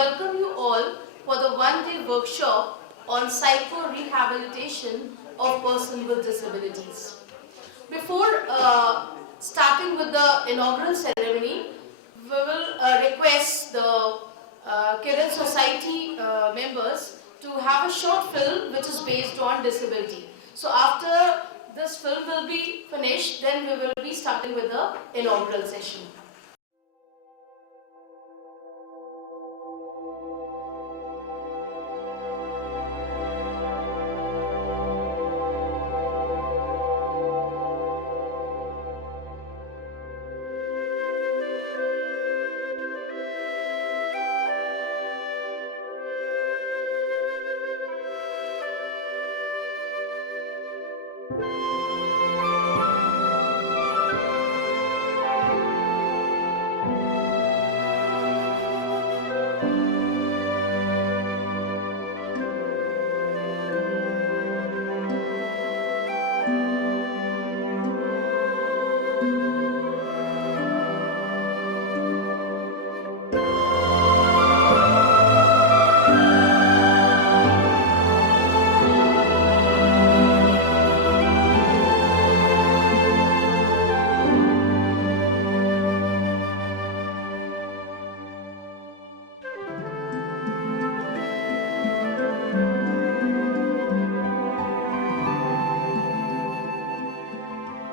welcome you all for the one-day workshop on psycho-rehabilitation of persons with disabilities. Before starting with the inaugural ceremony, we will request the Kiran Society members to have a short film which is based on disability. So after this film will be finished, then we will be starting with the inaugural session.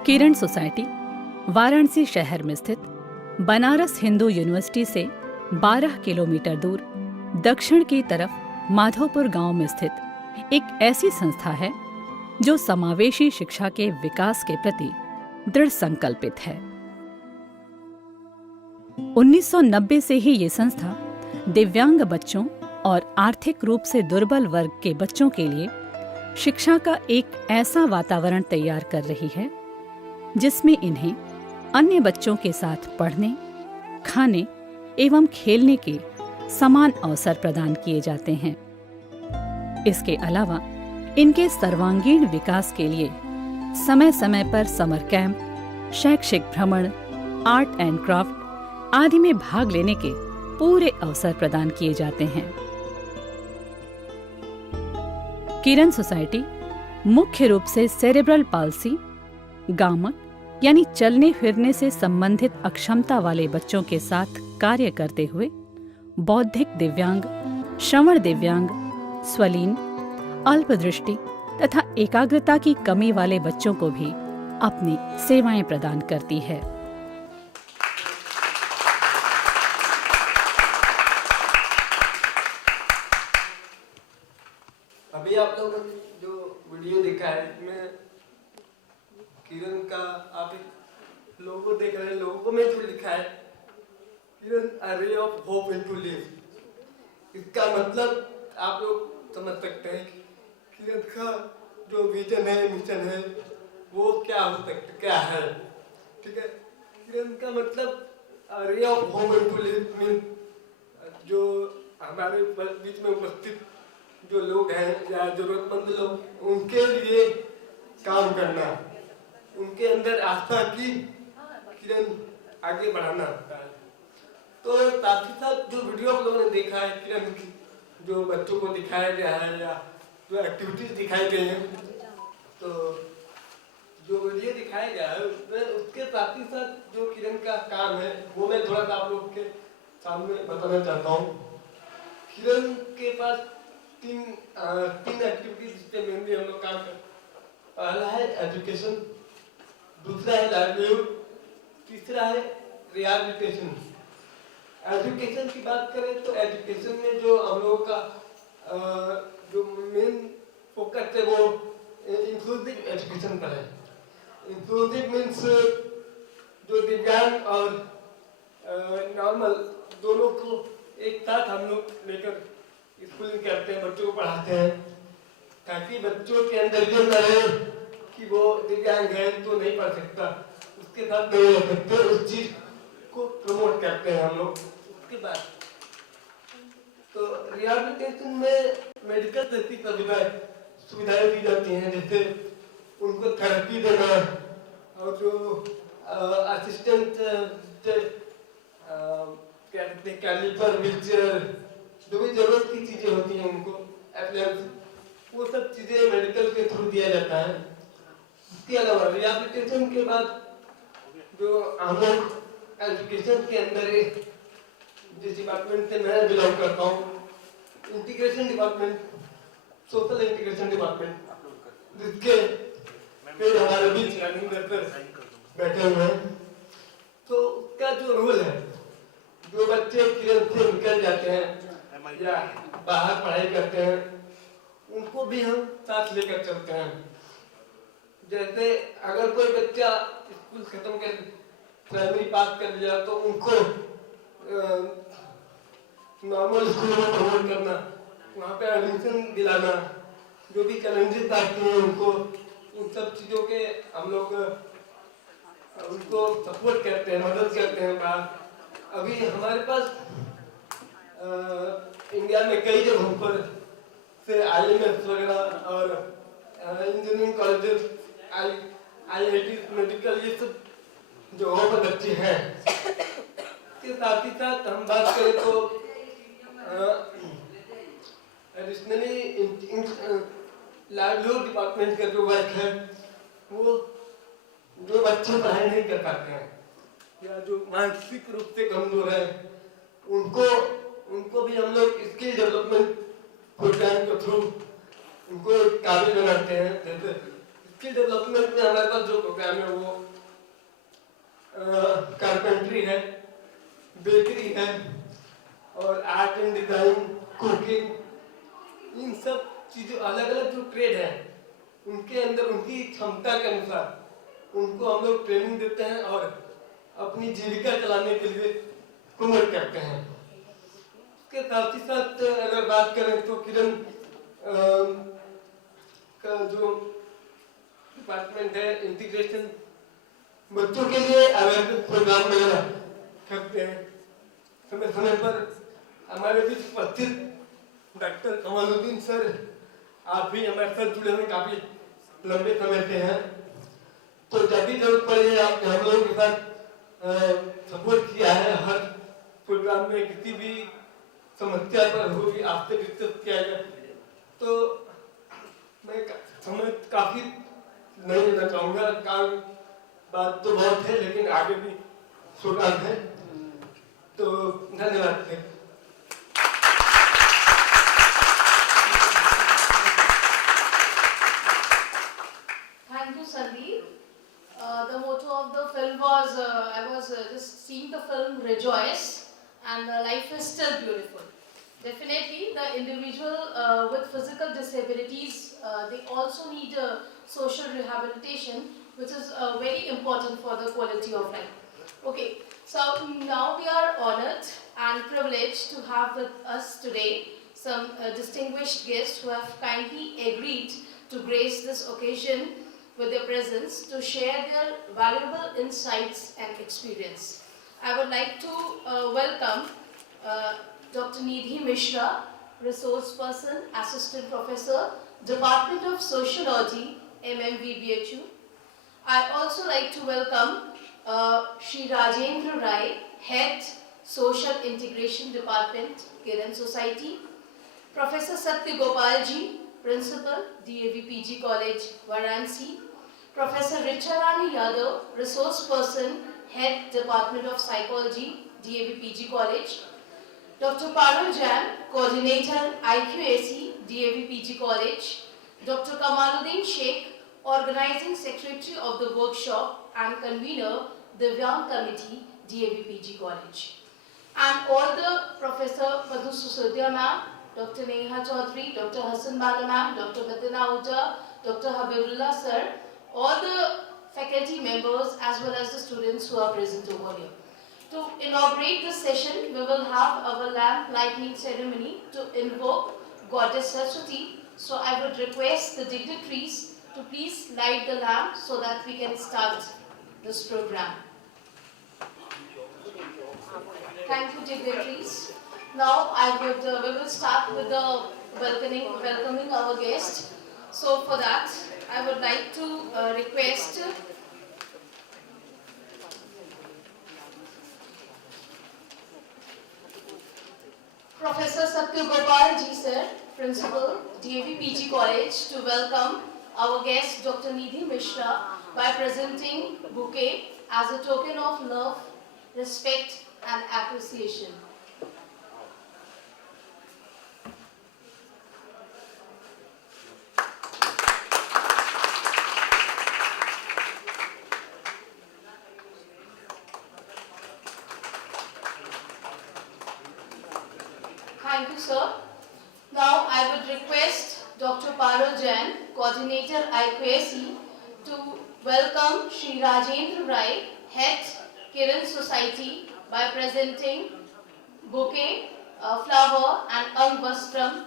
Kiran society Varanasi शहर में स्थित Banaras Hindu university से 12 kilometre दूर दक्षिण की तरफ माधोपुर गांव में स्थित एक ऐसी संस्था है जो समावेशी शिक्षा के विकास के प्रति दृढ़ संकल्पित है। 1990 से ही ये संस्था दिव्यांग बच्चों और आर्थिक रूप से दुर्बल वर्ग के बच्चों के लिए शिक्षा का एक ऐसा वातावरण तैयार कर रही है जिसमें इन्हें अन्य बच्चों के साथ पढ़ने, खाने एवं खेलने के समान अवसर प्रदान किए जाते हैं। इसके अलावा इनके सर्वांगीण विकास के लिए समय समय पर समर कैंप, शैक्षिक भ्रमण, आर्ट एंड क्राफ्ट आदि में भाग लेने के पूरे अवसर प्रदान किए जाते हैं। किरण सोसाइटी मुख्य रूप से सेरेब्रल पाल्सी, गामक यानी चलने फिरने से संबंधित अक्षमता वाले बच्चों के साथ कार्य करते हुए बौद्धिक दिव्यांग, श्रवण दिव्यांग, स्वलीन, अल्पदृष्टि तथा एकाग्रता की कमी वाले बच्चों को भी अपनी सेवाएं प्रदान करती है। अभी आप लोगों ने जो वीडियो देखा है इसमें किरण का आप लोगो देख रहे हैं। लोगों में जो लिखा है किरण अ ray of hope into live, इसका मतलब आप लोग समझ सकते हैं कि किरण का जो विजन है, मिशन है, वो क्या हो सकता, क्या है। ठीक है, किरण का मतलब ray of hope into live mean जो हमारे बीच में उपस्थित जो लोग हैं या जरूरतमंद लोग, उनके लिए काम करना, उनके अंदर आस्था की किरण आगे बढ़ाना होता है। तो साथ ही साथ जो वीडियो आप लोगों ने देखा है किरण की, जो बच्चों को दिखाया गया है या जो एक्टिविटीज दिखाई गई हैं, तो जो वीडियो दिखाया गया है उसमें उसके साथ ही साथ जो किरण का काम है वो मैं थोड़ा सा आप लोग के सामने बताना चाहता हूँ। किरण के पास तीन एक्टिविटीज पे मेनली हम लोग काम करते। पहला है एजुकेशन, दूसरा है लाइवलीहुड, तीसरा है रिहैबिलिटेशन। एजुकेशन की बात करें तो एजुकेशन में जो हम लोगों का जो मेन फोकस है वो इंक्लूसिव एजुकेशन पर है। इंक्लूसिव मीन्स जो दिव्यांग और नॉर्मल दोनों को एक साथ हम लोग लेकर स्कूलिंग करते हैं, बच्चों को पढ़ाते हैं, ताकि बच्चों के अंदर जो न रहे कि वो दिव्यांग है तो नहीं पढ़ सकता, उसके साथ नहीं रह सकते, उस चीज को प्रमोट करते हैं हम लोग। उसके बाद तो रिहैबिलिटेशन में मेडिकल जैसी सुविधाएं दी जाती हैं, जैसे उनको थेरेपी देना और जो असिस्टेंट क्या कहते हैं कैलिपर, व्हीलचेयर जो भी जरूरत की चीजें होती हैं उनको एप्लायंस, वो सब चीजें मेडिकल के थ्रू दिया जाता है। इसके अलावा रिहैबिलिटेशन के बाद जो हम लोग एजुकेशन के अंदर जिस डिपार्टमेंट से मैं बिलोंग करता हूँ, integration department, social integration department, जिसके फिर हमारे बीच रनिंग करकर बैठे हुए हैं। तो उसका जो रूल है, जो बच्चे किरण से निकल जाते हैं या बाहर पढ़ाई करते हैं, उनको भी हम साथ लेकर चलते हैं। जैसे अगर कोई बच्चा स्कूल खत्म कर प्राइमरी पास कर लिया तो उनको नॉर्मल स्कूल में प्रमोट करना, वहाँ पे एडमिशन दिलाना, जो भी चैलेंजेस आते हैं उनको, उन सब चीज़ों के हम लोग उनको सपोर्ट करते हैं, मदद करते हैं। बात अभी हमारे पास इंडिया में कई जगहों पर से IMS वगैरह और इंजीनियरिंग कॉलेजेस, IIT, मेडिकल, ये सब जगहों पर बच्चे हैं। के साथ ही साथ हम बात करें तो एडिशनली लाइवलीहुड डिपार्टमेंट का जो वर्क है, वो जो बच्चे पढ़ाई नहीं कर पाते हैं या जो मानसिक रूप से कमजोर है, उनको भी हम लोग स्किल डेवलपमेंट प्रोग्राम के थ्रू उनको काबिल बनाते हैं। जैसे स्किल डेवलपमेंट में हमारे पास जो प्रोग्राम है वो कारपेंट्री है, बेकरी है और आर्ट एंड डिजाइन, कुकिंग, इन सब चीजों, अलग अलग जो ट्रेड है उनके अंदर उनकी क्षमता के अनुसार उनको हम लोग ट्रेनिंग देते हैं और अपनी जीविका चलाने के लिए प्रमोट करते हैं। इसके साथ ही साथ अगर बात करें तो किरण का जो डिपार्टमेंट है इंटीग्रेशन, बच्चों के लिए अवेयरनेस प्रोग्राम वगैरह करते हैं। समय समय पर हमारे बीच उपस्थित डॉक्टर कमालुद्दीन सर, आप भी हमारे साथ जुड़े हुए काफी लंबे समय से हैं, तो जब भी जरूरत पड़े आपने हम लोगों के साथ सपोर्ट किया है। हर प्रोग्राम में किसी भी समस्या पर होगी आपसे डिस्कस किया गया, तो मैं समय काफी नहीं लेना चाहूँगा, कारण बात तो बहुत है लेकिन आगे भी प्रोग्राम है, तो धन्यवाद। Thank you, Sandeep. The motto of the film was, I was just seeing the film Rejoice, and life is still beautiful. Definitely, the individual with physical disabilities, they also need social rehabilitation, which is very important for the quality of life. Okay, so now we are honored and privileged to have with us today some distinguished guests who have kindly agreed to grace this occasion with their presence to share their valuable insights and experience. I would like to welcome Dr. Nidhi Mishra, Resource Person, Assistant Professor, Department of Sociology, MMVBHU. I also like to welcome Shri Rajendra Rai, Head, Social Integration Department, Kiran Society, Professor Satya Gopalji, Principal, DAV PG College, Varanasi, Professor Richarani Yadav, Resource Person, Head, Department of Psychology, DAV PG College, Dr. Parul Jain, Coordinator, IQAC, DAV PG College, Dr. Kamaluddin Sheikh, Organizing Secretary of the workshop and Convener, Divyang Committee, DAV PG College, and all the Professor Madhu Susodia ma'am, Dr. Neha Chaudhary, Dr. Hassan Bala ma'am, Dr. Matina Uta, Dr. Habibullah sir, all the faculty members as well as the students who are present over here. To inaugurate this session, we will have our lamp lighting ceremony to invoke Goddess Saraswati. So I would request the dignitaries to please light the lamp so that we can start this program. Thank you, dignitaries. Now we will start with the welcoming our guest. So for that, I would like to request Professor Satyagopal Ji sir, Principal, DAV PG College, to welcome our guest Dr. Nidhi Mishra by presenting bouquet as a token of love, respect and appreciation. Thank you, sir. Now I would request Dr. Parul Jain, Coordinator IQAC, to welcome Shri Rajendra Rai, Head Kiran Society, by presenting bouquet, flower and angvastram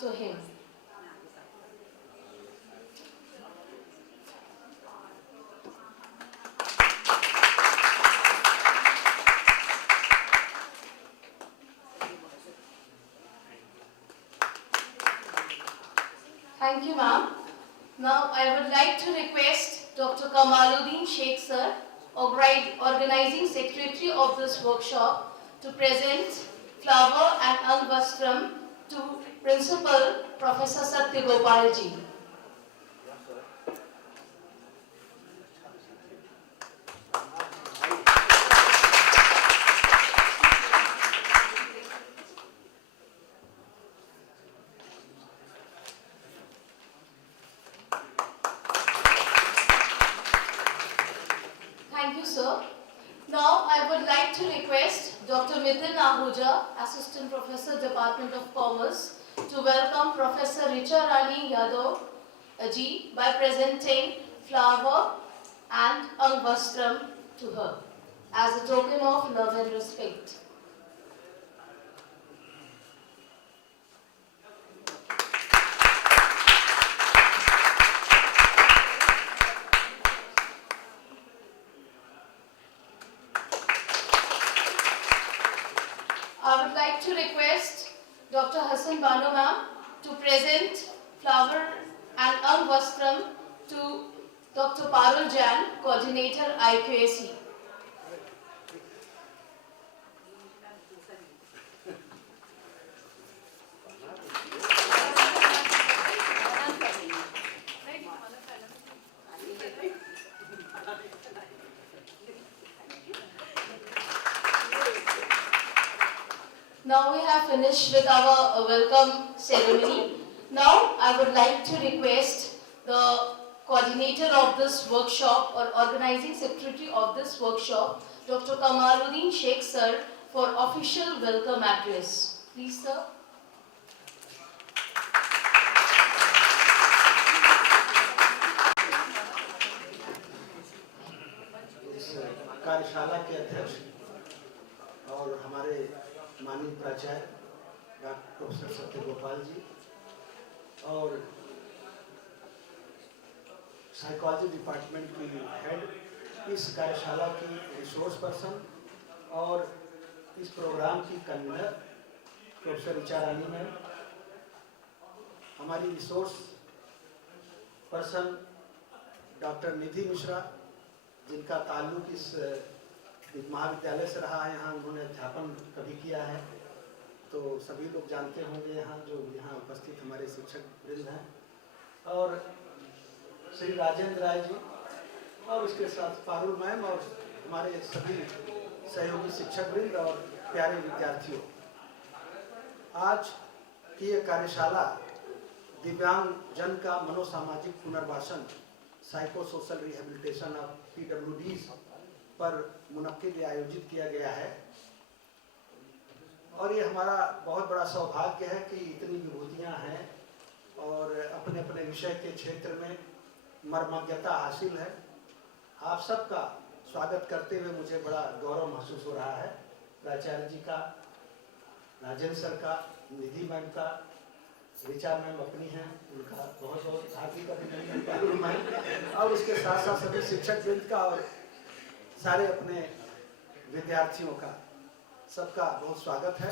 to him. Thank you, ma'am. Now I would like to request Dr. Kamaluddin Sheikh sir, Organizing Secretary of this workshop, to present flower and angvastram to Principal Professor Satyagopal Ji. Thank you, sir. Now I would like to request Dr. Mithun Ahuja, Assistant Professor, Department of Commerce, to welcome Professor Richa Rani Yadav Ji by presenting flower and angvastram to her as a token of love and respect. I would like to request Dr. Hassan Banu ma'am to present flower and angvastram to Dr. Parul Jain, Coordinator IQAC. Now we have finished with our welcome ceremony. Now I would like to request the coordinator of this workshop or organizing secretary of this workshop, Dr. Kamaluddin Sheikh sir, for official welcome address. Please, sir. कार्यशाला के अध्यक्ष और हमारे माननीय प्राचार्य doctor professor Satyagopal जी और psychology department की head, इस कार्यशाला की रिसोर्स पर्सन और इस प्रोग्राम की कन्वीनर प्रोफेसर ऋचा रानी मैम, हमारी रिसोर्स पर्सन डॉक्टर निधि मिश्रा, जिनका ताल्लुक इस महाविद्यालय से रहा है, यहाँ उन्होंने अध्यापन कभी किया है, तो सभी लोग जानते होंगे यहाँ जो यहाँ उपस्थित हमारे शिक्षक वृंद हैं, और श्री राजेंद्र राय जी और उसके साथ पारुल मैम और हमारे सभी सहयोगी शिक्षक वृंद और प्यारे विद्यार्थियों। आज की ये कार्यशाला दिव्यांग जन का मनोसामाजिक पुनर्वासन, psycho social rehabilitation of PWDs पर मुनक्किद आयोजित किया गया है, और ये हमारा बहुत बड़ा सौभाग्य है कि इतनी विभूतियाँ हैं और अपने अपने विषय के क्षेत्र में मर्मज्ञता हासिल है। आप सबका स्वागत करते हुए मुझे बड़ा गौरव महसूस हो रहा है। प्राचार्य जी का, राजेंद्र सर का, निधि मैम का, ऋचा मैम अपनी हैं, उनका बहुत बहुत हार्दिक अभिनंदन, और उसके साथ साथ सभी शिक्षक वृंद का और सारे अपने विद्यार्थियों का, सबका बहुत स्वागत है।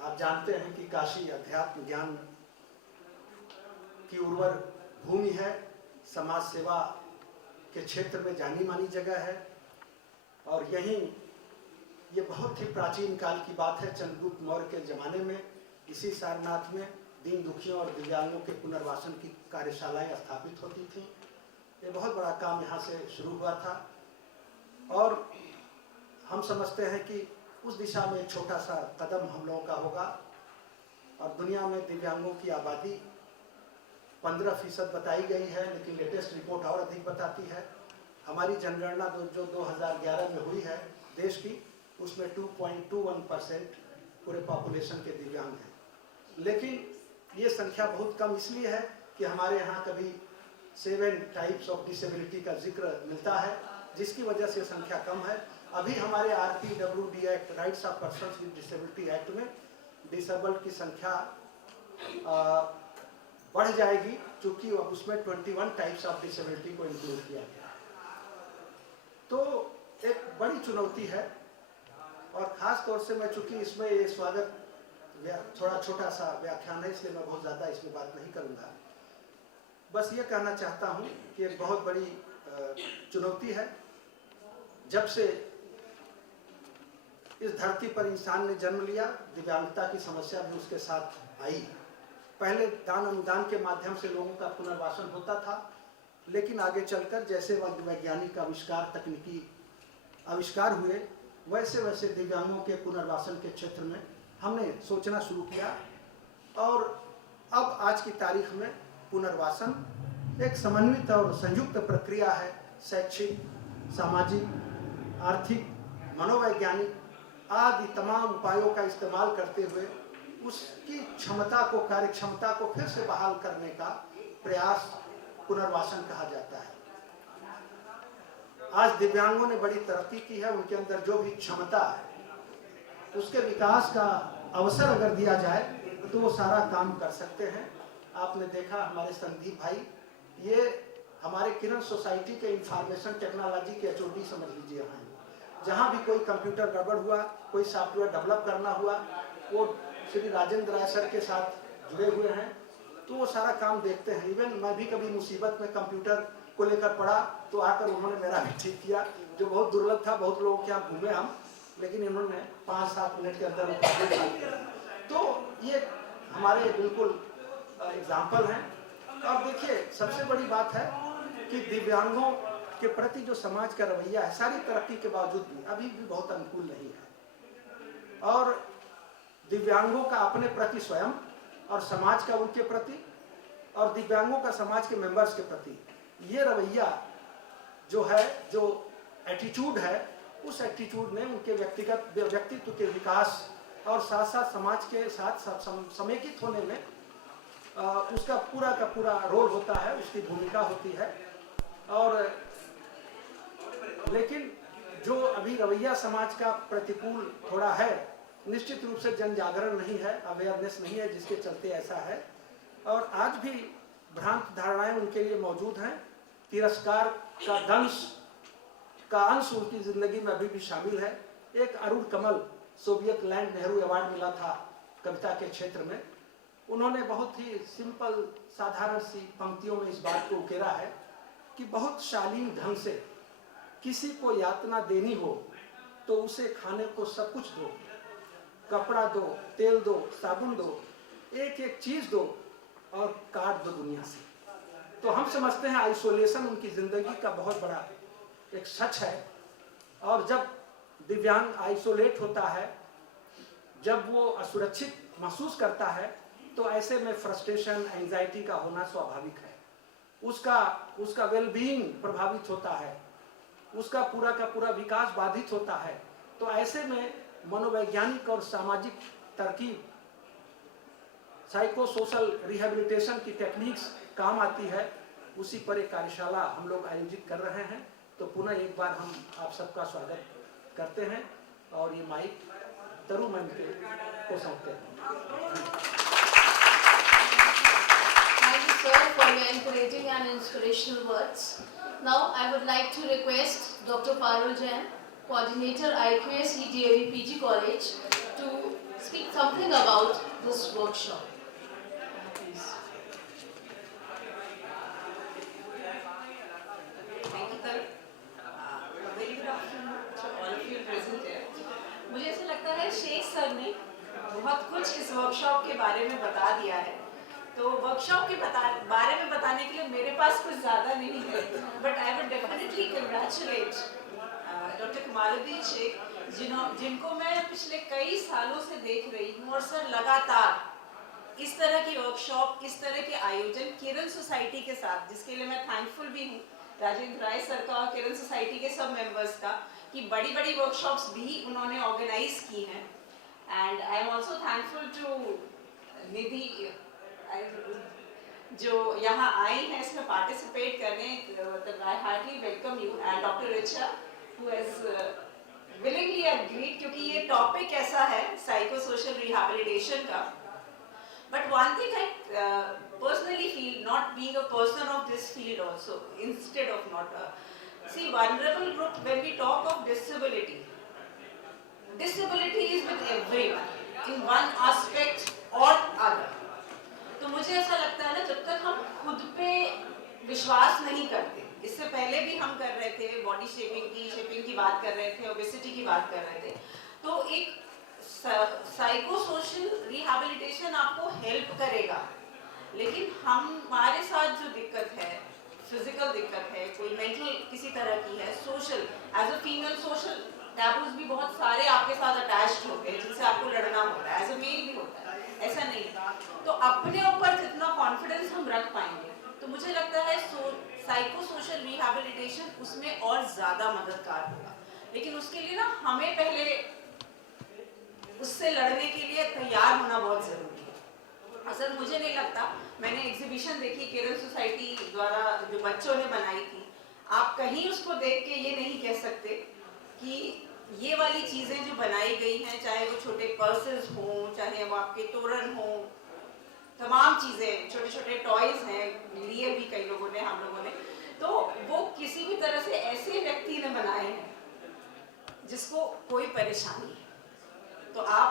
आप जानते हैं कि काशी अध्यात्म ज्ञान की उर्वर भूमि है, समाज सेवा के क्षेत्र में जानी मानी जगह है, और यहीं ये बहुत ही प्राचीन काल की बात है। चंद्रगुप्त मौर्य के ज़माने में इसी सारनाथ में दीन दुखियों और दिव्यांगों के पुनर्वासन की कार्यशालाएं स्थापित होती थीं। ये बहुत बड़ा काम यहाँ से शुरू हुआ था और हम समझते हैं कि उस दिशा में एक छोटा सा कदम हम लोगों का होगा। और दुनिया में दिव्यांगों की आबादी 15% बताई गई है, लेकिन लेटेस्ट रिपोर्ट और अधिक बताती है। हमारी जनगणना जो 2011 में हुई है देश की, उसमें 2.21% पूरे पॉपुलेशन के दिव्यांग हैं। लेकिन ये संख्या बहुत कम इसलिए है कि हमारे यहाँ कभी 7 टाइप्स ऑफ डिसेबिलिटी का जिक्र मिलता है, जिसकी वजह से संख्या कम है। अभी हमारे RPWD act, rights of persons with disability act में डिसेबल्ड की संख्या बढ़ जाएगी, क्योंकि अब उसमें 21 टाइप्स ऑफ डिसेबिलिटी को इंक्लूड किया गया। तो एक बड़ी चुनौती है और ख़ास तौर से मैं, चूँकि इसमें ये स्वागत थोड़ा छोटा सा व्याख्यान है, इसलिए मैं बहुत ज़्यादा इसमें बात नहीं करूँगा। बस ये कहना चाहता हूँ कि एक बहुत बड़ी चुनौती है। जब से इस धरती पर इंसान ने जन्म लिया, दिव्यांगता की समस्या भी उसके साथ आई। पहले दान अनुदान के माध्यम से लोगों का पुनर्वासन होता था, लेकिन आगे चलकर जैसे वैज्ञानिक आविष्कार, तकनीकी आविष्कार हुए, वैसे वैसे दिव्यांगों के पुनर्वासन के क्षेत्र में हमने सोचना शुरू किया। और अब आज की तारीख में पुनर्वासन एक समन्वित और संयुक्त प्रक्रिया है। शैक्षिक, सामाजिक, आर्थिक, मनोवैज्ञानिक आदि तमाम उपायों का इस्तेमाल करते हुए उसकी क्षमता को, कार्य क्षमता को फिर से बहाल करने का प्रयास पुनर्वासन कहा जाता है। आज दिव्यांगों ने बड़ी तरक्की की है। उनके अंदर जो भी क्षमता है, उसके विकास का अवसर अगर दिया जाए तो वो सारा काम कर सकते हैं। आपने देखा हमारे संदीप भाई, ये हमारे किरण सोसाइटी के इंफॉर्मेशन टेक्नोलॉजी के HOD समझ लीजिए हैं। जहाँ भी कोई कंप्यूटर गड़बड़ हुआ, कोई सॉफ्टवेयर डेवलप करना हुआ, वो श्री राजेंद्र राय सर के साथ जुड़े हुए हैं, तो वो सारा काम देखते हैं। इवन मैं भी कभी मुसीबत में कंप्यूटर को लेकर पड़ा तो आकर उन्होंने मेरा भी ठीक किया, जो बहुत दुर्लभ था। बहुत लोगों के यहाँ घूमे हम, लेकिन इन्होंने 5-7 मिनट के अंदर तो ये हमारे बिल्कुल एग्जाम्पल हैं। और देखिए, सबसे बड़ी बात है कि दिव्यांगों के प्रति जो समाज का रवैया है, सारी तरक्की के बावजूद भी अभी भी बहुत अनुकूल नहीं है। और दिव्यांगों का अपने प्रति स्वयं, और समाज का उनके प्रति, और दिव्यांगों का समाज के मेंबर्स के प्रति, ये रवैया जो है, जो एटीट्यूड है, उस एटीट्यूड ने उनके व्यक्तित्व के विकास और साथ साथ समाज के साथ समेकित होने में उसका पूरा का पूरा रोल होता है, उसकी भूमिका होती है। और लेकिन जो अभी रवैया समाज का प्रतिकूल थोड़ा है, निश्चित रूप से जन जागरण नहीं है, अवेयरनेस नहीं है, जिसके चलते ऐसा है। और आज भी भ्रांत धारणाएं उनके लिए मौजूद हैं। तिरस्कार का दंश का अंश उनकी जिंदगी में अभी भी शामिल है। एक अरुण कमल, सोवियत लैंड नेहरू अवार्ड मिला था कविता के क्षेत्र में। उन्होंने बहुत ही सिंपल, साधारण सी पंक्तियों में इस बात को उकेरा है कि बहुत शालीन ढंग से किसी को यातना देनी हो तो उसे खाने को सब कुछ दो, कपड़ा दो, तेल दो, साबुन दो, एक एक चीज दो और काट दो दुनिया से। तो हम समझते हैं आइसोलेशन उनकी जिंदगी का बहुत बड़ा एक सच है। और जब दिव्यांग आइसोलेट होता है, जब वो असुरक्षित महसूस करता है, तो ऐसे में फ्रस्ट्रेशन, एंजाइटी का होना स्वाभाविक है। उसका वेलबीइंग प्रभावित होता है, उसका पूरा का पूरा विकास बाधित होता है। तो ऐसे में मनोवैज्ञानिक और सामाजिक तरकीब, साइको सोशल रिहेबिलिटेशन की टेक्निक्स काम आती है। उसी पर एक कार्यशाला हम लोग आयोजित कर रहे हैं। तो पुनः एक बार हम आप सबका स्वागत करते हैं और ये माइक तरु मैम को सौंपते हैं। Thank you, sir, for your encouraging and inspirational words. Now, I would like to request Dr. Parul Jain, Coordinator IQAC DAV PG College, to speak something about this workshop. Please. Thank you, Karan. A very good afternoon to all of you present here. Workshop के बारे में बताने के लिए मेरे पास कुछ ज़्यादा नहीं है, but I would definitely congratulate doctor Kamaluddin Shaikh, जिनको मैं पिछले कई सालों से देख रही हूँ, और सर लगातार इस तरह की वर्कशॉप, इस तरह के आयोजन किरण सोसाइटी के साथ, जिसके लिए मैं थैंकफुल भी हूँ राजेंद्र राय सर का और किरण सोसाइटी के सब मेंबर्स का, कि बड़ी बड़ी वर्कशॉप्स भी उन्होंने ऑर्गेनाइज की हैं। And I am also thankful to Nidhi जो यहाँ आई है इसमें पार्टिसिपेट करने, मतलब I heartily welcome you, and doctor Richa who has willingly agreed, क्योंकि ये टॉपिक ऐसा है साइको सोशल रिहैबिलिटेशन का। But one thing I personally feel, not being a person of this field also, instead of not see, vulnerable group, when we talk of disability, disability is with everyone in one aspect or other. तो मुझे ऐसा लगता है ना, जब तक हम खुद पे विश्वास नहीं करते, इससे पहले भी हम कर रहे थे बॉडी शेपिंग की बात कर रहे थे, ओबेसिटी की बात कर रहे थे, तो एक साइको सोशल रिहैबिलिटेशन आपको हेल्प करेगा, लेकिन हमारे साथ जो दिक्कत है, फिजिकल दिक्कत है, कोई मेंटल किसी तरह की है, social, as a female social taboos भी बहुत सारे आपके साथ अटैच्ड होते हैं जिनसे आपको लड़ना होता है, एज अ मेल भी होता है, ऐसा नहीं है। तो अपने ऊपर जितना कॉन्फिडेंस हम रख पाएंगे, तो मुझे लगता है साइको सोशल रिहैबिलिटेशन उसमें और ज़्यादा मददगार होगा। लेकिन उसके लिए ना हमें पहले उससे लड़ने के लिए तैयार होना बहुत ज़रूरी है। असल मुझे नहीं लगता, मैंने एग्जीबिशन देखी किरण सोसाइटी द्वारा जो बच्चों ने बनाई थी, आप कहीं उसको देख के ये नहीं कह सकते कि ये वाली चीज़ें जो बनाई गई हैं, चाहे वो छोटे पर्सेस हों, चाहे वो आपके तोरण हों, तमाम चीज़ें, छोटे छोटे टॉयज़ हैं, लिए भी कई लोगों ने, हम लोगों ने, तो वो किसी भी तरह से ऐसे व्यक्ति ने बनाए हैं जिसको कोई परेशानी है। तो आप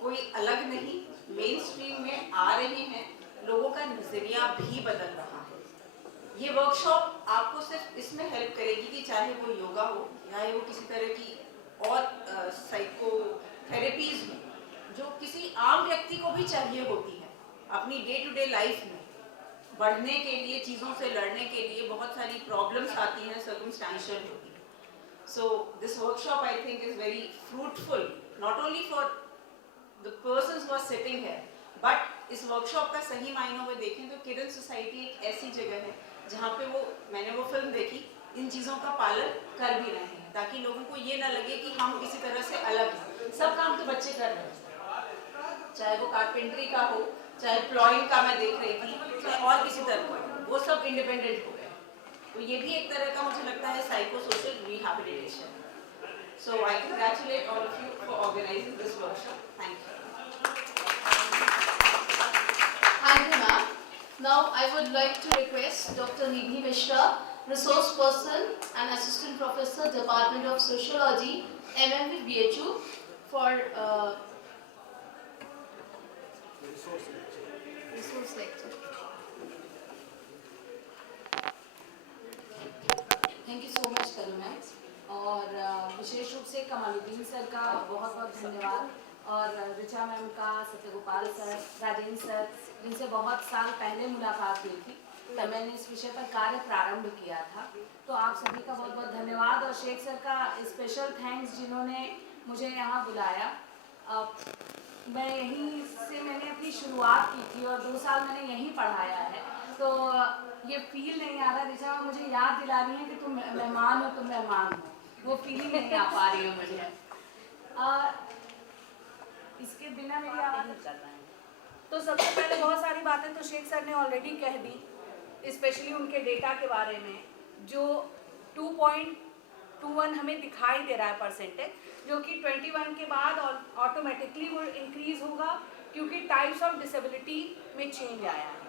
कोई अलग नहीं, मेन स्ट्रीम में आ रहे हैं, लोगों का नज़रिया भी बदल रहा है। ये वर्कशॉप आपको सिर्फ इसमें हेल्प करेगी कि चाहे वो योगा हो या वो किसी तरह की और साइको थेरेपीज हो, जो किसी आम व्यक्ति को भी चाहिए होती है अपनी डे टू डे लाइफ में बढ़ने के लिए, चीज़ों से लड़ने के लिए बहुत सारी प्रॉब्लम्स आती हैं, सर्कमस्टेंशियल होती है। So this workshop I think is very fruitful, not only for the persons who are sitting here, but इस वर्कशॉप का सही मायनों में देखें तो किरण सोसाइटी एक ऐसी जगह है जहाँ पे मैंने वो फिल्म देखी, इन चीज़ों का पालन कर भी रहे हैं, ताकि लोगों को ये ना लगे कि हम किसी तरह से अलग हैं। सब काम तो बच्चे कर रहे हैं, चाहे वो कारपेंटरी का हो, चाहे प्लॉइंग का मैं देख रही थी, चाहे और किसी तरह का, वो सब इंडिपेंडेंट हो गए। तो ये भी एक तरह का मुझे लगता है psycho social rehabilitation. So I congratulate all of you for organising this workshop. Thank you. Thank you, ma'am. Now I would like to request Dr. Nidhi Mishra, Resource Person and Assistant Professor, Department of Sociology, MMB BHU, for resource lecture. Thank you so much Karuna, और विशेष रूप से Kamaluddin sir का बहुत बहुत धन्यवाद, और Richa ma'am का, सत्यगोपाल सर, राजेंद्र सर, जिनसे बहुत साल पहले मुलाकात हुई थी तब मैंने इस विषय पर कार्य प्रारंभ किया था। तो आप सभी का बहुत बहुत धन्यवाद, और शेख सर का स्पेशल थैंक्स जिन्होंने मुझे यहाँ बुलाया। मैं यहीं से मैंने अपनी शुरुआत की थी और 2 साल मैंने यहीं पढ़ाया है, तो ये फील नहीं आ रहा, ऋचा मुझे याद दिला रही है कि तुम मेहमान हो, तुम मेहमान हो, वो फीलिंग नहीं आ पा रही है मुझे। इसके बिना मेरी आवाज़ नहीं चल रहा है। तो सबसे पहले बहुत सारी बातें तो शेख सर ने ऑलरेडी कह दी, स्पेशली उनके डेटा के बारे में, जो 2.21 हमें दिखाई दे रहा है परसेंटेज, जो कि 21 के बाद ऑटोमेटिकली वो इंक्रीज होगा क्योंकि टाइप्स ऑफ डिसेबिलिटी में चेंज आया है।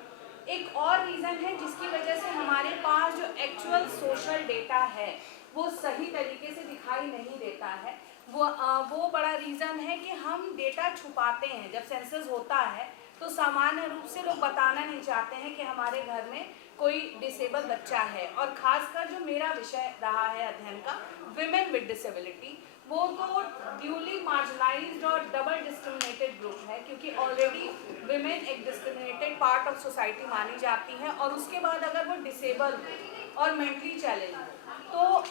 एक और रीज़न है जिसकी वजह से हमारे पास जो एक्चुअल सोशल डेटा है वो सही तरीके से दिखाई नहीं देता है। वो बड़ा रीज़न है कि हम डेटा छुपाते हैं। जब सेंसस होता है तो सामान्य रूप से लोग बताना नहीं चाहते हैं कि हमारे घर में कोई डिसेबल बच्चा है, और ख़ासकर जो मेरा विषय रहा है अध्ययन का, विमेन विद डिसेबिलिटी, वो तो ड्यूली मार्जिनलाइज्ड और डबल डिस्क्रिमिनेटेड ग्रुप है, क्योंकि ऑलरेडी विमेन एक डिस्क्रिमिनेटेड पार्ट ऑफ सोसाइटी मानी जाती हैं, और उसके बाद अगर वो डिसेबल और मेंटली चैलेंज तो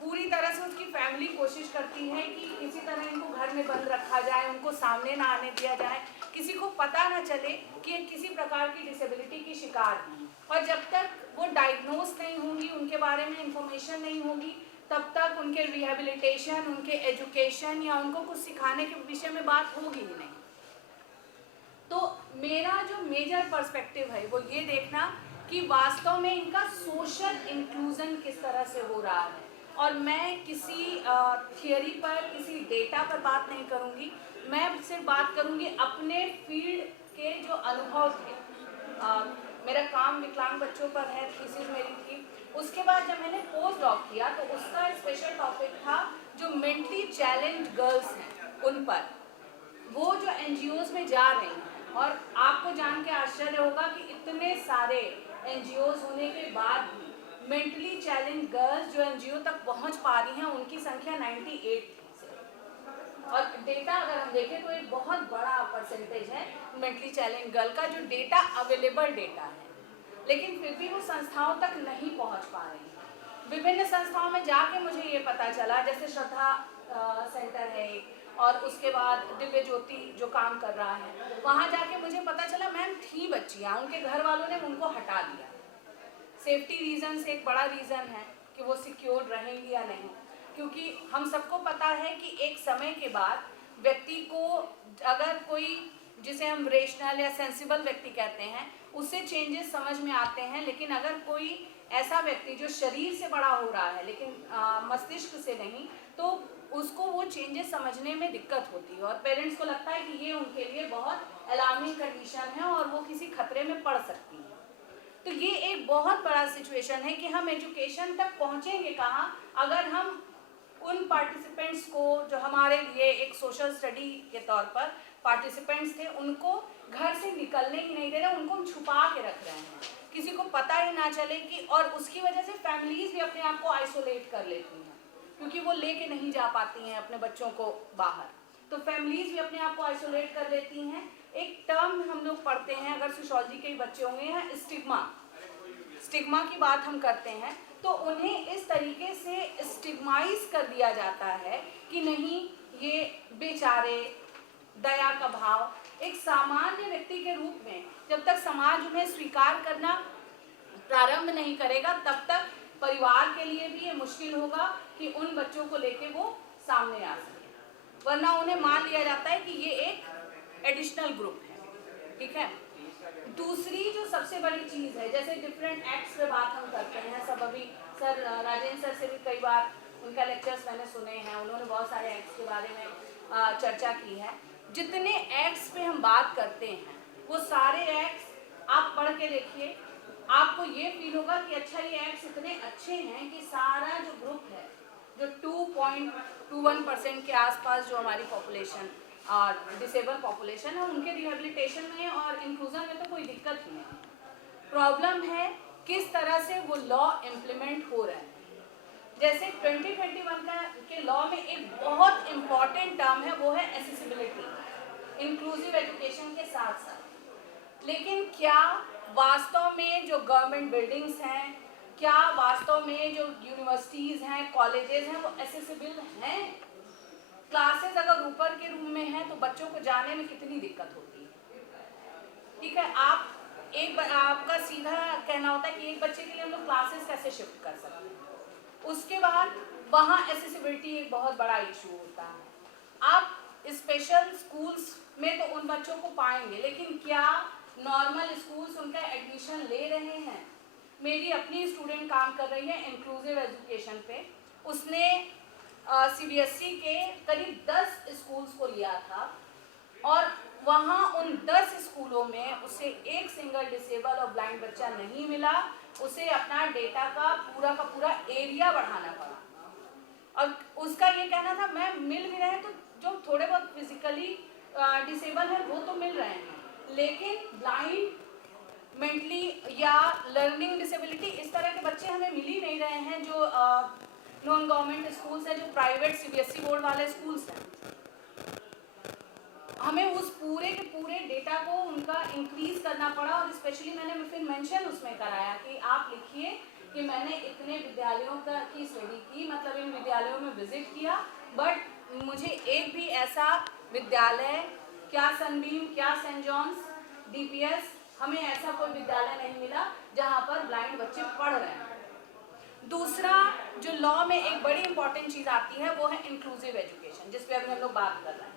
पूरी तरह से उसकी फैमिली कोशिश करती है कि किसी तरह इनको घर में बंद रखा जाए, उनको सामने ना आने दिया जाए, किसी को पता ना चले कि ये किसी प्रकार की डिसेबिलिटी की शिकार है। और जब तक वो डायग्नोज नहीं होंगी, उनके बारे में इंफॉर्मेशन नहीं होगी, तब तक उनके रिहेबिलिटेशन, उनके एजुकेशन या उनको कुछ सिखाने के विषय में बात होगी ही नहीं। तो मेरा जो मेजर पर्सपेक्टिव है वो ये देखना कि वास्तव में इनका सोशल इंक्लूजन किस तरह से हो रहा है। और मैं किसी थियरी पर, किसी डेटा पर बात नहीं करूँगी, मैं सिर्फ बात करूँगी अपने फील्ड के जो अनुभव थे। मेरा काम विकलांग बच्चों पर है, थीसिस मेरी थी। उसके बाद जब मैंने पोस्ट डॉक किया तो उसका स्पेशल टॉपिक था जो मेंटली चैलेंज गर्ल्स हैं उन पर, वो जो एनजीओज में जा रही हैं। और आपको जान के आश्चर्य होगा कि इतने सारे एनजीओज होने के बाद भी मेंटली चैलेंज गर्ल्स जो एनजीओ तक पहुंच पा रही हैं उनकी संख्या 98 थी। और डेटा अगर हम देखें तो एक बहुत बड़ा परसेंटेज है मेंटली चैलेंज गर्ल का, जो डेटा अवेलेबल डेटा है, लेकिन फिर भी वो संस्थाओं तक नहीं पहुंच पा रही हैं। विभिन्न संस्थाओं में जाके मुझे ये पता चला, जैसे श्रद्धा सेंटर है और उसके बाद दिव्य ज्योति जो काम कर रहा है, वहाँ जाके मुझे पता चला मैम थी बच्चियाँ, उनके घर वालों ने उनको हटा दिया। सेफ्टी रीजन से एक बड़ा रीज़न है कि वो सिक्योर रहेंगी या नहीं, क्योंकि हम सबको पता है कि एक समय के बाद व्यक्ति को अगर कोई, जिसे हम रेशनल या सेंसिबल व्यक्ति कहते हैं, उससे चेंजेस समझ में आते हैं, लेकिन अगर कोई ऐसा व्यक्ति जो शरीर से बड़ा हो रहा है लेकिन मस्तिष्क से नहीं, तो उसको वो चेंजेस समझने में दिक्कत होती है और पेरेंट्स को लगता है कि ये उनके लिए बहुत अलार्मिंग कंडीशन है और वो किसी खतरे में पड़ सकती है। तो ये एक बहुत बड़ा सिचुएशन है कि हम एजुकेशन तक पहुंचेंगे कहाँ अगर हम उन पार्टिसिपेंट्स को, जो हमारे लिए एक सोशल स्टडी के तौर पर पार्टिसिपेंट्स थे, उनको घर से निकलने ही नहीं दे रहे, उनको हम छुपा के रख रहे हैं, किसी को पता ही ना चले कि, और उसकी वजह से फैमिलीज भी अपने आप को आइसोलेट कर लेती हैं क्योंकि वो लेके नहीं जा पाती हैं अपने बच्चों को बाहर, तो फैमिलीज भी अपने आप को आइसोलेट कर लेती हैं। एक टर्म हम लोग पढ़ते हैं, अगर सोशियोलॉजी के बच्चे होंगे, यहाँ स्टिग्मा की बात हम करते हैं, तो उन्हें इस तरीके से स्टिग्माइज कर दिया जाता है कि नहीं, ये बेचारे, दया का भाव, एक सामान्य व्यक्ति के रूप में जब तक समाज उन्हें स्वीकार करना प्रारंभ नहीं करेगा, तब तक परिवार के लिए भी ये मुश्किल होगा कि उन बच्चों को लेके वो सामने आ सके, वरना उन्हें मान लिया जाता है कि ये एक एडिशनल ग्रुप है। ठीक है। दूसरी जो सबसे बड़ी चीज़ है, जैसे डिफरेंट एक्ट्स पे बात हम करते हैं, सब अभी सर राजेंद्र सर से भी कई बार उनका लेक्चर्स मैंने सुने हैं, उन्होंने बहुत सारे एक्ट्स के बारे में चर्चा की है। जितने एक्ट्स पे हम बात करते हैं वो सारे एक्ट्स आप पढ़ के देखिए, आपको ये फील होगा कि अच्छा ये एक्ट्स इतने अच्छे हैं कि सारा जो ग्रुप है, जो 2.21% के आसपास जो हमारी पॉपुलेशन और डिसेबल पॉपुलेशन है, उनके रिहेबिलिटेशन में और इंक्लूजन में तो कोई दिक्कत ही नहीं। प्रॉब्लम है किस तरह से वो लॉ इम्प्लीमेंट हो रहा है। जैसे 2021 के लॉ में एक बहुत इम्पॉर्टेंट टर्म है, वो है एसेसिबिलिटी, इंक्लूसिव एजुकेशन के साथ साथ। लेकिन क्या वास्तव में जो गवर्नमेंट बिल्डिंग्स हैं, क्या वास्तव में जो यूनिवर्सिटीज़ हैं, कॉलेजेस हैं, वो एसेसिबल हैं? क्लासेस अगर ऊपर के रूम में हैं तो बच्चों को जाने में कितनी दिक्कत होती है। ठीक है, आपका सीधा कहना होता है कि एक बच्चे के लिए हम लोग क्लासेस कैसे शिफ्ट कर सकते हैं। उसके बाद वहाँ एसेसिबिलिटी एक बहुत बड़ा इशू होता है। आप स्पेशल स्कूल्स में तो उन बच्चों को पाएंगे, लेकिन क्या नॉर्मल स्कूल्स उनका एडमिशन ले रहे हैं? मेरी अपनी स्टूडेंट काम कर रही है इंक्लूसिव एजुकेशन पे, उसने CBSE के करीब 10 स्कूल्स को लिया था और वहाँ उन 10 स्कूलों में उसे एक सिंगल डिसेबल और ब्लाइंड बच्चा नहीं मिला। उसे अपना डेटा का पूरा एरिया बढ़ाना पड़ा और उसका ये कहना था मैम मिल भी रहे हैं तो जो थोड़े बहुत फिजिकली डिसेबल है वो तो मिल रहे हैं, लेकिन ब्लाइंड, मेंटली या लर्निंग डिसेबिलिटी, इस तरह के बच्चे हमें मिल ही नहीं रहे हैं जो नॉन गवर्नमेंट स्कूल्स हैं, जो प्राइवेट सीबीएसई बोर्ड वाले स्कूल्स हैं, हमें उस पूरे के पूरे डेटा को उनका इंक्रीज करना पड़ा। और स्पेशली मैंने फिर मेंशन उसमें कराया कि आप लिखिए कि मैंने इतने विद्यालयों की स्टडी की, मतलब इन विद्यालयों में विजिट किया, बट मुझे एक भी ऐसा विद्यालय, क्या सनबीम, क्या सेंट जॉन्स, डीपीएस, हमें ऐसा कोई विद्यालय नहीं मिला जहाँ पर ब्लाइंड बच्चे पढ़ रहे हैं। दूसरा जो लॉ में एक बड़ी इंपॉर्टेंट चीज़ आती है वो है इंक्लूसिव एजुकेशन, जिस पे अभी हम लोग बात कर रहे हैं।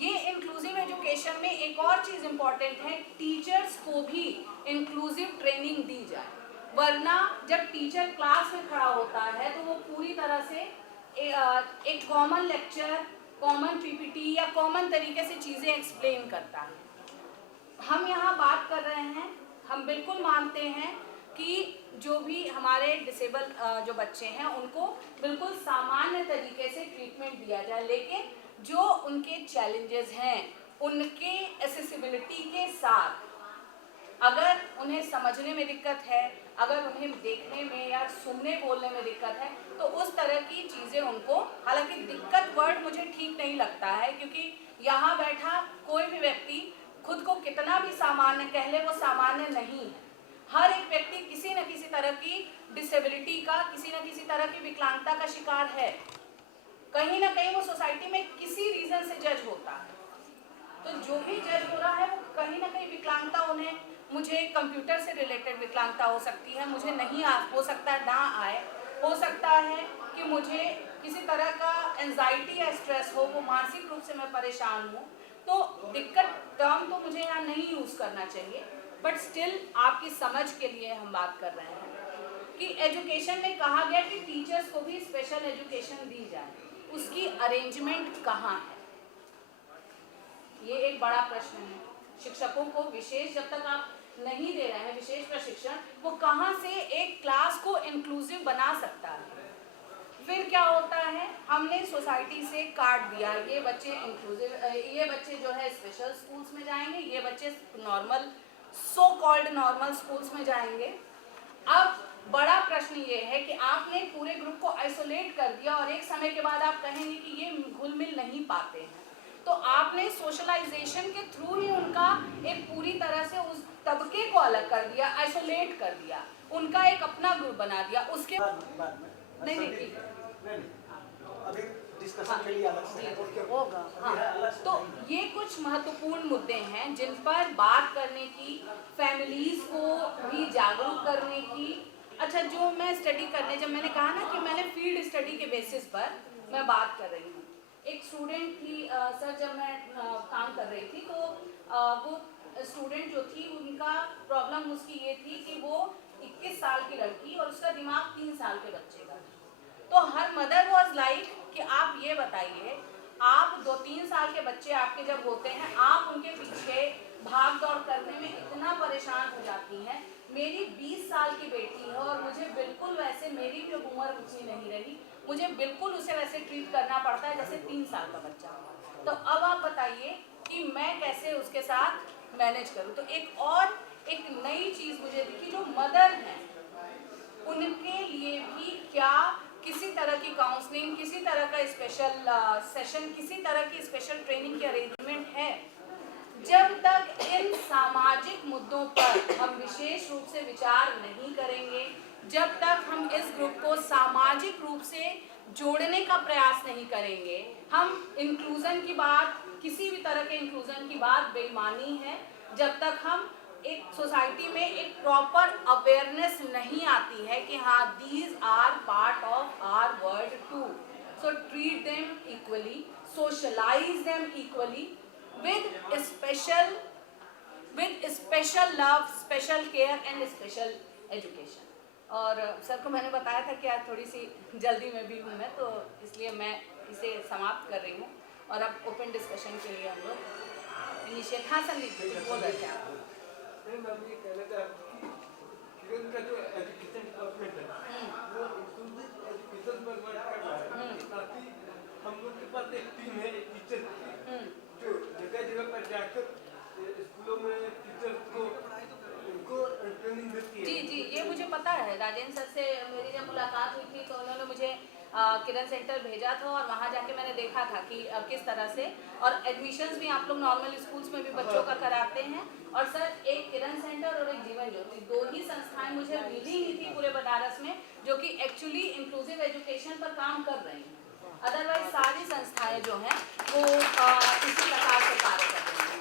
ये इंक्लूसिव एजुकेशन में एक और चीज़ इंपॉर्टेंट है, टीचर्स को भी इंक्लूसिव ट्रेनिंग दी जाए, वरना जब टीचर क्लास में खड़ा होता है तो वो पूरी तरह से एक कॉमन लेक्चर, कॉमन पीपीटी या कॉमन तरीके से चीज़ें एक्सप्लेन करता है। हम यहाँ बात कर रहे हैं, हम बिल्कुल मानते हैं कि जो भी हमारे डिसेबल जो बच्चे हैं उनको बिल्कुल सामान्य तरीके से ट्रीटमेंट दिया जाए, लेकिन जो उनके चैलेंजेस हैं उनके एक्सेसिबिलिटी के साथ, अगर उन्हें समझने में दिक्कत है, अगर उन्हें देखने में या सुनने बोलने में दिक्कत है, तो उस तरह की चीज़ें उनको, हालांकि दिक्कत वर्ड मुझे ठीक नहीं लगता है, क्योंकि यहाँ बैठा कोई भी व्यक्ति खुद को कितना भी सामान्य कह ले, वो सामान्य नहीं है। हर एक व्यक्ति किसी न किसी तरह की डिसेबिलिटी का, किसी न किसी तरह की विकलांगता का शिकार है। कहीं ना कहीं वो सोसाइटी में किसी रीजन से जज होता है, तो जो भी जज हो रहा है वो कहीं ना कहीं विकलांगता, उन्हें, मुझे कंप्यूटर से रिलेटेड विकलांगता हो सकती है, मुझे नहीं हो सकता है ना आए, हो सकता है कि मुझे किसी तरह का एंजाइटी या स्ट्रेस हो, वो मानसिक रूप से मैं परेशान हूँ, तो दिक्कत टर्म तो मुझे यहाँ नहीं यूज़ करना चाहिए, बट स्टिल आपकी समझ के लिए हम बात कर रहे हैं कि एजुकेशन में कहा गया कि टीचर्स को भी स्पेशल एजुकेशन दी जाए, उसकी अरेंजमेंट कहाँ है, ये एक बड़ा प्रश्न है। शिक्षकों को विशेष, जब तक आप नहीं दे रहे हैं विशेष प्रशिक्षण, वो कहाँ से एक क्लास को इंक्लूसिव बना सकता है। फिर क्या होता है, हमने सोसाइटी से काट दिया, ये बच्चे इंक्लूसिव, ये बच्चे जो है स्पेशल स्कूल्स में जाएंगे, ये बच्चे normal, so called normal schools में जाएंगे। अब बड़ा प्रश्न ये है कि आपने पूरे ग्रुप को आइसोलेट कर दिया और एक समय के बाद आप कहेंगे कि ये घुल मिल नहीं पाते हैं, तो आपने सोशलाइजेशन के थ्रू ही उनका एक पूरी तरह से उस तबके को अलग कर दिया, आइसोलेट कर दिया, उनका एक अपना ग्रुप बना दिया। उसके नहीं ठीक है, अभी डिस्कशन के लिए अलग से होगा। हाँ, तो ये कुछ महत्वपूर्ण मुद्दे हैं जिन पर बात करने की, फैमिलीज को भी जागरूक करने की। अच्छा, जो मैं स्टडी करने, जब मैंने कहा ना कि मैंने फील्ड स्टडी के बेसिस पर मैं बात कर रही हूँ, एक स्टूडेंट थी सर, जब मैं काम कर रही थी तो वो स्टूडेंट जो थी, उनका प्रॉब्लम उसकी ये थी कि वो 21 साल की लड़की और उसका दिमाग 3 साल के बच्चे का। तो हर मदर वाज लाइक कि आप ये बताइए, आप 2-3 साल के बच्चे आपके जब होते हैं, आप उनके पीछे भाग दौड़ करने में इतना परेशान हो जाती हैं। मेरी 20 साल की बेटी है और मुझे बिल्कुल वैसे, मेरी भी उम्र उतनी नहीं रही, मुझे बिल्कुल उसे वैसे ट्रीट करना पड़ता है जैसे 3 साल का बच्चा। तो अब आप बताइए कि मैं कैसे उसके साथ मैनेज करूँ। तो एक नई चीज़ मुझे दिखी, जो मदर हैं उनके लिए भी क्या किसी तरह की काउंसलिंग, किसी तरह का स्पेशल सेशन, किसी तरह की स्पेशल ट्रेनिंग की अरेंजमेंट है। जब तक इन सामाजिक मुद्दों पर हम विशेष रूप से विचार नहीं करेंगे, जब तक हम इस ग्रुप को सामाजिक रूप से जोड़ने का प्रयास नहीं करेंगे, हम इंक्लूजन की बात, किसी भी तरह के इंक्लूजन की बात बेईमानी है। जब तक हम एक सोसाइटी में एक प्रॉपर अवेयरनेस नहीं आती है कि हाँ, these are part of our world too, so treat them equally, socialise them equally with special love, special care and special education। और सर को मैंने बताया था कि आज थोड़ी सी जल्दी में भी हूँ मैं, तो इसलिए मैं इसे समाप्त कर रही हूँ और अब ओपन डिस्कशन के लिए हम लोग इनिशिएट। हाँ संदीप जी बोल रहे थे आप। मैम ये कहना चाहती हूँ कि किरण का जो एजुकेशन डिपार्टमेंट है वो इंक्लूसिव एजुकेशन पर वर्क कर रहा है, साथ ही हम लोग के पास एक टीम है, एक टीचर जो जगह जगह पर जाकर स्कूलों में टीचर्स को उनको ट्रेनिंग देती है। जी, ये मुझे पता है। राजेंद्र सर से मेरी जब मुलाकात हुई थी तो उन्होंने मुझे किरण सेंटर भेजा था और वहाँ जाके मैंने देखा था कि किस तरह से, और एडमिशन्स भी आप लोग नॉर्मल स्कूल्स में भी बच्चों का कराते हैं। और सर, एक किरण सेंटर और एक जीवन ज्योति, दो ही संस्थाएं मुझे मिली ही थी पूरे बनारस में जो कि एक्चुअली इंक्लूसिव एजुकेशन पर काम कर रही हैं। अदरवाइज सारी संस्थाएं जो हैं वो इसी प्रकार से कार्य कर रही हैं।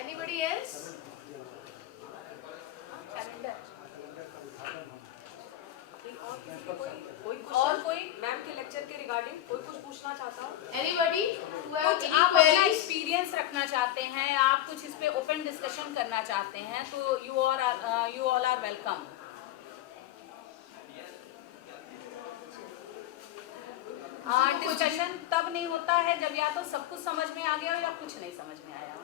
Anybody else? और कोई मैम के लेक्चर के रिगार्डिंग कोई कुछ पूछना चाहता हूँ? Anybody who have कुछ any आप अपना queries? एक्सपीरियंस रखना चाहते हैं, आप कुछ इस पे ओपन डिस्कशन करना चाहते हैं, तो you all are welcome. Discussion तब नहीं होता है जब या तो सब कुछ समझ में आ गया हो या कुछ नहीं समझ में आया हो।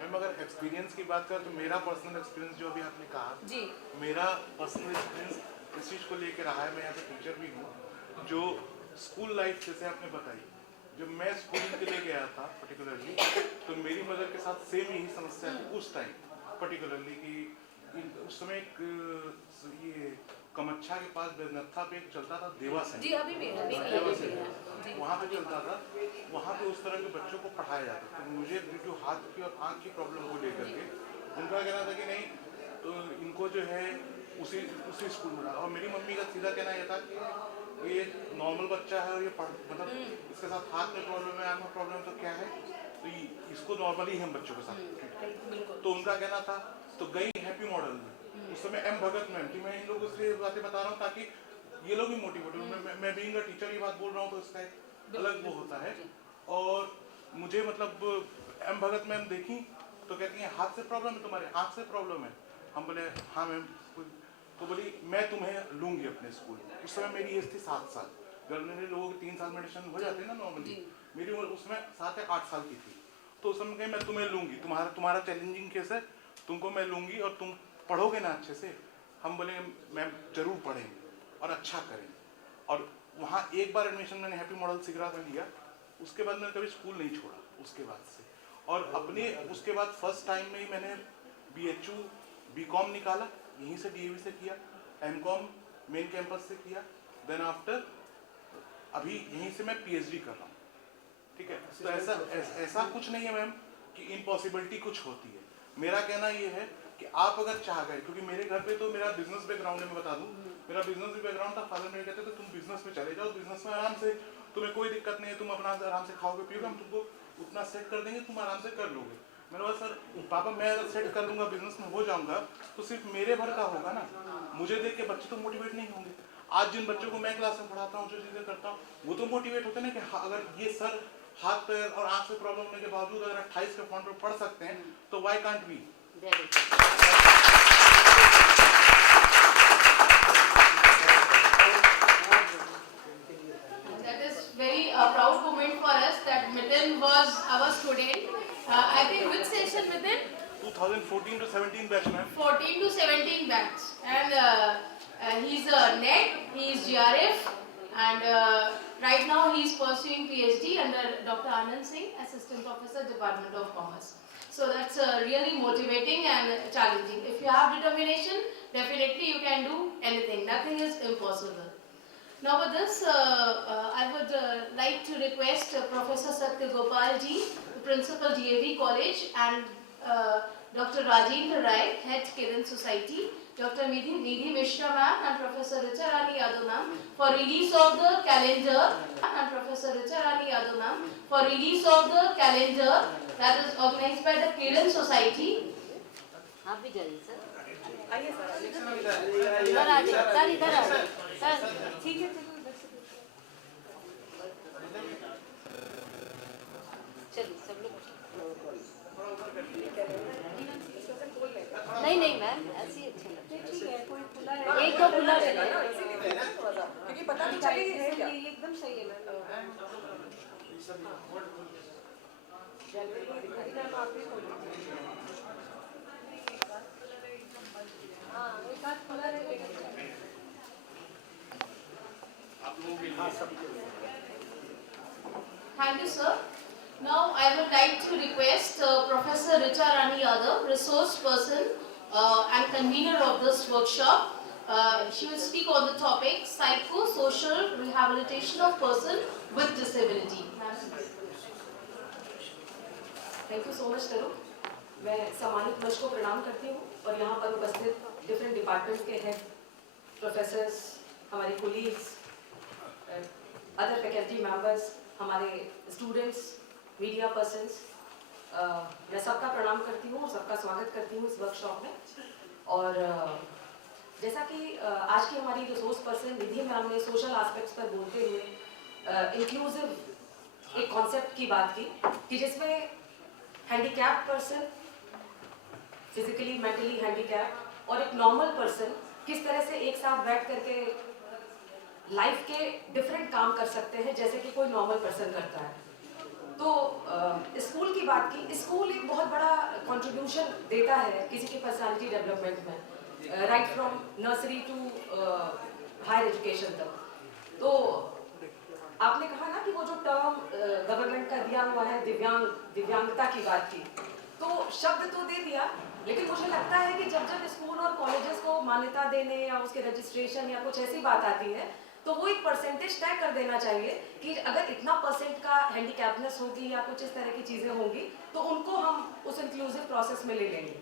मैम अगर एक्सपीरियंस की बात करें तो मेरा पर्सनल एक्सपीरियंस जो अभी आपने कहा, जी, मेरा पर्सनल एक्सपीरियंस इस चीज़ को लेकर रहा है। मैं यहाँ पे टीचर भी हूँ। जो स्कूल लाइफ जैसे आपने बताई, जब मैं स्कूलिंग के लिए गया था पर्टिकुलरली, तो मेरी मदर के साथ सेम यही समस्या थी उस टाइम पर्टिकुलरली कि उस समय एक ये कमच्छा के पास बेजनत्था पे एक चलता था देवा जी, सेंटर, अभी भी है, जी। वहाँ पे चलता था। वहाँ पे उस तरह के बच्चों को पढ़ाया जाता था। तो मुझे जो हाथ की और आँख की प्रॉब्लम को लेकर के उनका कहना था कि नहीं, तो इनको जो है उसी स्कूल में डाला। और मेरी मम्मी का सीधा कहना यह था कि ये नॉर्मल बच्चा है और ये मतलब इसके साथ हाथ में प्रॉब्लम है, आँख में प्रॉब्लम, तो क्या है, तो इसको नॉर्मली हम बच्चों के साथ। तो उनका कहना था, तो गई हैप्पी मॉडल में, उस समय एम भगत मैम थी। मैं इन लोगों से बातें बता रहा हूँ ताकि ये लोग भी मोटिवेट हो। मैं बीइंग अ टीचर ये बात बोल रहा हूँ तो इसका एक अलग वो होता है। और मुझे मतलब एम भगत मैम देखी तो कहती हैं हाथ से प्रॉब्लम है तुम्हारे, आँख से प्रॉब्लम है। हम बोले हाँ मैम, तो बोली मैं तुम्हें लूँगी अपने स्कूल। उस समय मेरी एज थी 7 साल। गवर्नमेंट लोगों के 3 साल में एडमिशन हो जाते हैं ना नॉर्मली, मेरी उम्र उसमें 7 या 8 साल की थी। तो उस समय कहीं मैं तुम्हें लूँगी, तुम्हारा चैलेंजिंग केस है, तुमको मैं लूँगी और तुम पढ़ोगे ना अच्छे से। हम बोले मैम जरूर पढ़ेंगे और अच्छा करेंगे। और वहाँ एक बार एडमिशन मैंने हैप्पी मॉडल सिगरा में लिया, उसके बाद मैंने कभी स्कूल नहीं छोड़ा उसके बाद से। और अपने उसके बाद फर्स्ट टाइम में ही मैंने BHU BCom निकाला, यहीं से DAV से किया, MCom मेन कैंपस से किया, देन आफ्टर अभी यहीं से मैं PhD कर रहा हूँ। ठीक है, तो ऐसा कुछ नहीं है मैम कि इम्पॉसिबिलिटी कुछ होती है। मेरा कहना ये है कि आप अगर चाह गए, क्योंकि मेरे घर पे तो मेरा बिजनेस बैकग्राउंड है, मैं बता दूं, मेरा बिजनेस भी बैकग्राउंड था। फादर मेरे कहते थे तुम बिजनेस में चले जाओ, बिजनेस में आराम से, तुम्हें कोई दिक्कत नहीं है, तुम अपना आराम से खाओगे पियोगे, हम तुमको उतना सेट कर देंगे, तुम आराम से कर लोगे। मैंने बोला सर पापा मैं अगर सेट कर लूँगा, बिजनेस में हो जाऊँगा, तो सिर्फ मेरे भर का होगा ना, मुझे देख के बच्चे तो मोटिवेट नहीं होंगे। आज जिन बच्चों को मैं क्लास में पढ़ाता हूँ, जो चीज़ें करता हूँ, वो तो मोटिवेट होते हैं ना कि अगर ये सर हाथ पैर और आँख से प्रॉब्लम होने के बावजूद अगर 28 के फॉन्ट पर पढ़ सकते हैं, तो why can't we. That is very proud moment for us that Miten was our student. I think which session Miten? 2014 to 17 batch ma'am. 14 to 17 batch. And he's a NET, he's GRF, and right now he's pursuing PhD under Dr. Anand Singh, Assistant Professor, Department of Commerce. So that's really motivating and challenging. If you have determination, definitely you can do anything. Nothing is impossible. Now with this, I would like to request Professor Satya Gopal ji, the Principal DAV College, and Dr. Rajendra Rai, Head Kiran Society, Dr. Nidhi Mishra ma'am and Professor Richa Rani Yadav ma'am for release of the calendar, and Professor Richa Rani Yadav ma'am for release of the calendar that is organized by the Kiran Society. आप भी जाइए sir, आइए sir. इधर आ जाइए sir, इधर आ जाइए sir, ठीक है चलिए सब लोग। नहीं नहीं मैम, ऐसे ही अच्छे लगते हैं। एक दो खुला क्योंकि पता नहीं चले ये है क्या। ये एकदम सही है मैम। हाँ एक हाथ खुला रहेगा। Thank you, sir. Now I would like to request Professor Richa Rani Yadav, resource person and convener of this workshop, She will speak on the topic psychosocial rehabilitation of person with disability. Thank you so much Tarun. मैं सम्मानित मंच को प्रणाम करती हूँ और यहाँ पर उपस्थित डिफरेंट डिपार्टमेंट्स के हेड, प्रोफेसर्स, हमारे कोलीग्स, अदर फैकल्टी मेंबर्स, हमारे स्टूडेंट्स, मीडिया पर्सन्स, मैं सबका प्रणाम करती हूँ और सबका स्वागत करती हूँ इस वर्कशॉप में। और जैसा कि आज की हमारी रिसोर्स पर्सन निधि मैम ने सोशल एस्पेक्ट्स पर बोलते हुए इंक्लूसिव एक कॉन्सेप्ट की बात की कि जिसमें handicap person, physically mentally handicap और एक नॉर्मल पर्सन किस तरह से एक साथ बैठ करके लाइफ के डिफरेंट काम कर सकते हैं जैसे कि कोई नॉर्मल पर्सन करता है। तो स्कूल की बात की, स्कूल एक बहुत बड़ा कंट्रीब्यूशन देता है किसी की पर्सनालिटी डेवलपमेंट में, right from nursery to higher education तक। तो आपने कहा ना कि वो जो टर्म गवर्नमेंट का दिया हुआ है दिव्यांगता की बात की, तो शब्द तो दे दिया, लेकिन मुझे लगता है कि जब जब स्कूल और कॉलेजेस को मान्यता देने या उसके रजिस्ट्रेशन या कुछ ऐसी बात आती है तो वो एक परसेंटेज तय कर देना चाहिए कि अगर इतना परसेंट का हैंडीकैपनेस होगी या कुछ इस तरह की चीजें होंगी तो उनको हम उस इंक्लूसिव प्रोसेस में ले लेंगे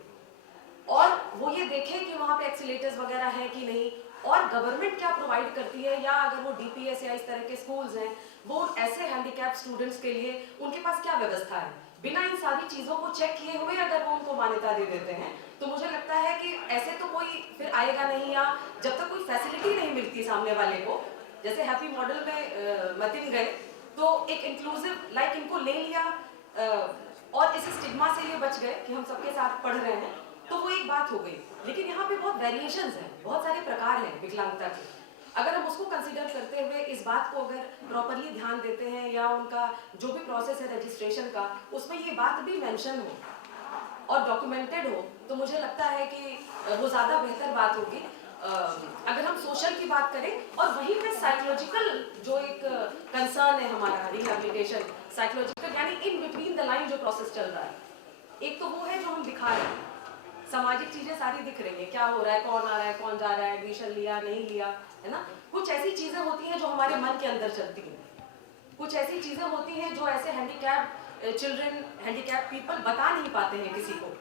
और वो ये देखें कि वहाँ पे एक्सीलेटर्स वगैरह हैं कि नहीं, और गवर्नमेंट क्या प्रोवाइड करती है, या अगर वो डीपीएस या इस तरह के स्कूल्स हैं वो ऐसे हैंडीकैप स्टूडेंट्स के लिए उनके पास क्या व्यवस्था है। बिना इन सारी चीजों को चेक किए हुए अगर वो उनको मान्यता दे देते हैं तो मुझे लगता है कि ऐसे तो कोई फिर आएगा नहीं, या जब तक कोई फैसिलिटी नहीं मिलती सामने वाले को, जैसे हैप्पी मॉडल में मतिन गए तो एक इंक्लूसिव लाइक इनको ले लिया और इस स्टिग्मा से ये बच गए कि हम सबके साथ पढ़ रहे हैं, तो वो एक बात हो गई। लेकिन यहाँ पे बहुत वेरिएशंस हैं, बहुत सारे प्रकार हैं विकलांगता के। अगर हम उसको कंसीडर करते हुए इस बात को अगर प्रॉपरली ध्यान देते हैं या उनका जो भी प्रोसेस है रजिस्ट्रेशन का उसमें ये बात भी मेंशन हो और डॉक्यूमेंटेड हो तो मुझे लगता है कि वो ज़्यादा बेहतर बात होगी। अगर हम सोशल की बात करें और वहीं पे साइकोलॉजिकल जो एक कंसर्न है हमारा रिहैबिलिटेशन, साइकोलॉजिकल यानी इन बिटवीन द लाइन जो प्रोसेस चल रहा है, एक तो वो है जो हम दिखा रहे हैं, सामाजिक चीजें सारी दिख रही है, क्या हो रहा है, कौन आ रहा है, कौन जा रहा है, एडमिशन लिया नहीं लिया, है ना। कुछ ऐसी चीजें होती हैं जो हमारे मन के अंदर चलती हैं, कुछ ऐसी चीजें होती हैं जो ऐसे हैंडीकैप चिल्ड्रन, हैंडीकैप पीपल बता नहीं पाते हैं किसी को,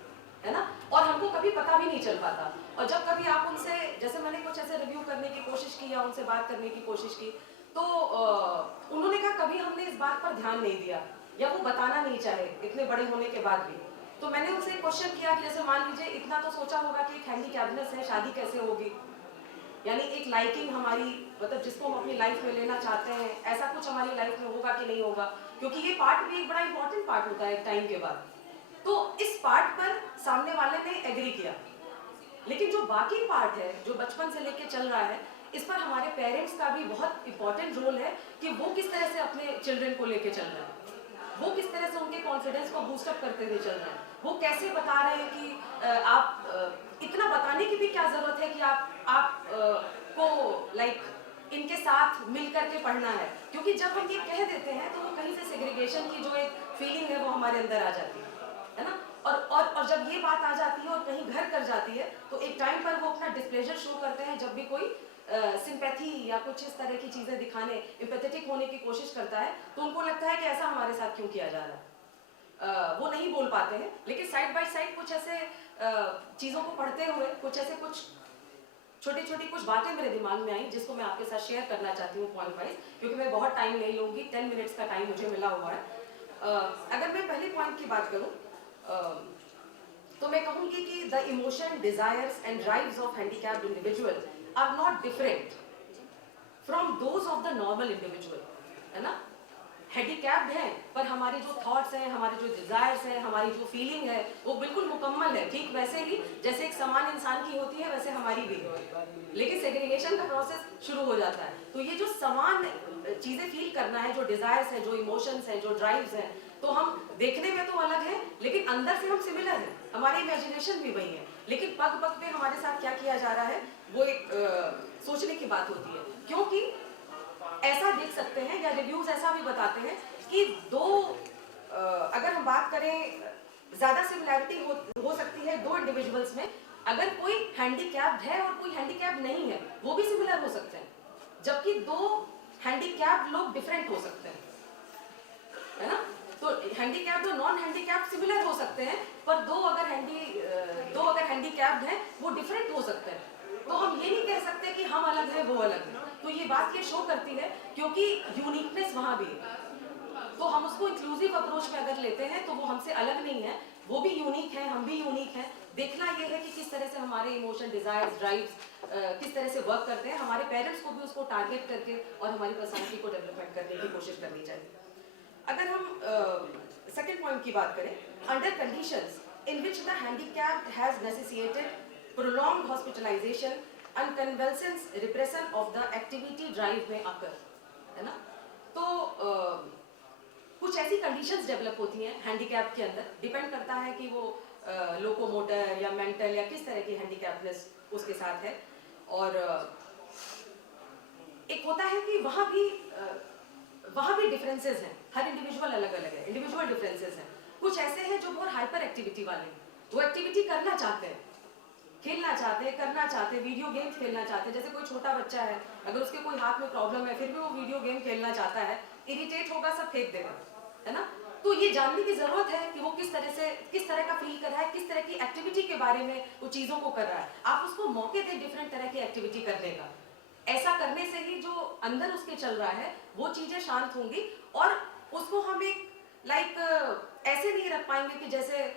है ना, और हमको कभी पता भी नहीं चल पाता। और जब कभी आप उनसे, जैसे मैंने कुछ ऐसे रिव्यू करने की कोशिश की या उनसे बात करने की कोशिश की तो उन्होंने कहा कभी हमने इस बात पर ध्यान नहीं दिया या वो बताना नहीं चाहे इतने बड़े होने के बाद भी। तो मैंने उनसे क्वेश्चन किया कि जैसे मान लीजिए इतना तो सोचा होगा कि एक हैंडीकैपनेस है, शादी कैसे होगी, यानी एक लाइकिंग हमारी, मतलब जिसको हम अपनी लाइफ में लेना चाहते हैं ऐसा कुछ हमारी लाइफ में होगा कि नहीं होगा, क्योंकि ये पार्ट भी एक बड़ा इंपॉर्टेंट पार्ट होता है एक टाइम के बाद। तो इस पार्ट पर सामने वाले ने एग्री किया, लेकिन जो बाकी पार्ट है जो बचपन से लेके चल रहा है, इस पर हमारे पेरेंट्स का भी बहुत इंपॉर्टेंट रोल है कि वो किस तरह से अपने चिल्ड्रन को लेके चल रहे हैं, वो किस तरह से उनके कॉन्फिडेंस को बूस्टअप करते हुए चल रहे हैं, वो कैसे बता रहे हैं कि आप इतना बताने की भी क्या जरूरत है कि आप को लाइक इनके साथ मिल करके पढ़ना है, क्योंकि जब हम ये कह देते हैं तो वो कहीं से सेग्रीगेशन की जो एक फीलिंग है वो हमारे अंदर आ जाती है ना। और जब ये बात आ जाती है और कहीं घर कर जाती है तो एक टाइम पर वो अपना डिस्प्लेजर शो करते हैं जब भी कोई सिंपैथी या कुछ इस तरह की चीजें दिखाने, एम्पैथेटिक होने की कोशिश करता है तो उनको लगता है कि ऐसा हमारे साथ क्यों किया जा रहा है। वो नहीं बोल पाते हैं, लेकिन साइड बाय साइड कुछ ऐसे चीजों को पढ़ते हुए कुछ छोटी छोटी कुछ बातें मेरे दिमाग में आई जिसको मैं आपके साथ शेयर करना चाहती हूँ पॉइंट वाइज, क्योंकि मैं बहुत टाइम नहीं लूंगी, 10 मिनट्स का टाइम मुझे मिला हुआ है। अगर मैं पहले पॉइंट की बात करूँ तो मैं कहूँगी कि the emotion, desires and drives of handicapped individual are not different from those of the normal individual, है ना। हैंडीकैप्ड हैं पर हमारे जो थॉट्स हैं, हमारे जो डिजायर्स हैं, हमारी जो फीलिंग है वो बिल्कुल मुकम्मल है, ठीक वैसे ही जैसे एक समान इंसान की होती है वैसे हमारी भी है। लेकिन सेग्रीगेशन का प्रोसेस शुरू हो जाता है, तो ये जो समान चीजें फील करना है, जो डिजायर्स हैं, जो इमोशंस हैं, जो ड्राइव्स हैं, तो हम देखने में तो अलग है लेकिन अंदर से हम सिमिलर हैं, हमारी इमेजिनेशन भी वही है, लेकिन पग पग पे हमारे साथ क्या किया जा रहा है वो एक सोचने की बात होती है। क्योंकि ऐसा देख सकते हैं या रिव्यूज ऐसा भी बताते हैं कि अगर हम बात करें ज्यादा सिमिलैरिटी हो सकती है दो इंडिविजुअल्स में अगर कोई हैंडीकैप्ड है और कोई हैंडीकैप्ड नहीं है वो भी सिमिलर हो सकते हैं, जबकि दो हैंडीकैप्ड लोग डिफरेंट हो सकते हैं, है ना। तो हैंडीकैप्ड और नॉन हैंडीकैप्ड सिमिलर हो सकते हैं, पर दो अगर हैंडीकैप्ड हैं वो डिफरेंट हो सकते हैं। तो हम ये नहीं कह सकते कि हम अलग हैं वो अलग हैं। तो ये बात ये शो करती है क्योंकि यूनिकनेस वहाँ भी है। तो हम उसको इंक्लूसिव अप्रोच में अगर लेते हैं तो वो हमसे अलग नहीं है, वो भी यूनिक है, हम भी यूनिक हैं। देखना ये है कि किस तरह से हमारे इमोशन, डिजायर्स, ड्राइव्स किस तरह से वर्क करते हैं। हमारे पेरेंट्स को भी उसको टारगेट करके और हमारी पर्सनालिटी को डेवलपमेंट करने की कोशिश करनी चाहिए। अगर हम सेकेंड पॉइंट की बात करें, under conditions in which the handicapped has necessitated prolonged hospitalisation and convalescence repression of the activity drive में आकर, है ना। तो कुछ ऐसी कंडीशंस डेवलप होती हैं हैंडीकैप के अंदर, डिपेंड करता है कि वो लोकोमोटर या मेंटल या किस तरह की हैंडीकैपनेस उसके साथ है। और एक होता है कि वहाँ भी डिफरेंसेस हैं, हर इंडिविजुअल अलग अलग है, इंडिविजुअल डिफरेंसेस हैं। कुछ ऐसे हैं जो बहुत हाइपर एक्टिविटी वाले हैं, वो एक्टिविटी करना चाहते हैं, खेलना चाहते हैं, करना चाहते हैं, वीडियो गेम्स खेलना चाहते हैं। जैसे कोई छोटा बच्चा है, अगर उसके कोई हाथ में प्रॉब्लम है फिर भी वो वीडियो गेम खेलना चाहता है, इरिटेट होगा, सब फेंक देगा, है ना। तो ये जानने की जरूरत है कि वो किस तरह का फील कर रहा है, किस तरह की एक्टिविटी के बारे में वो चीजों को कर रहा है। आप उसको मौके दें डिफरेंट तरह की एक्टिविटी करने का। ऐसा करने से ही जो अंदर उसके चल रहा है वो चीजें शांत होंगी, और उसको हम एक ऐसे नहीं रख पाएंगे कि जैसे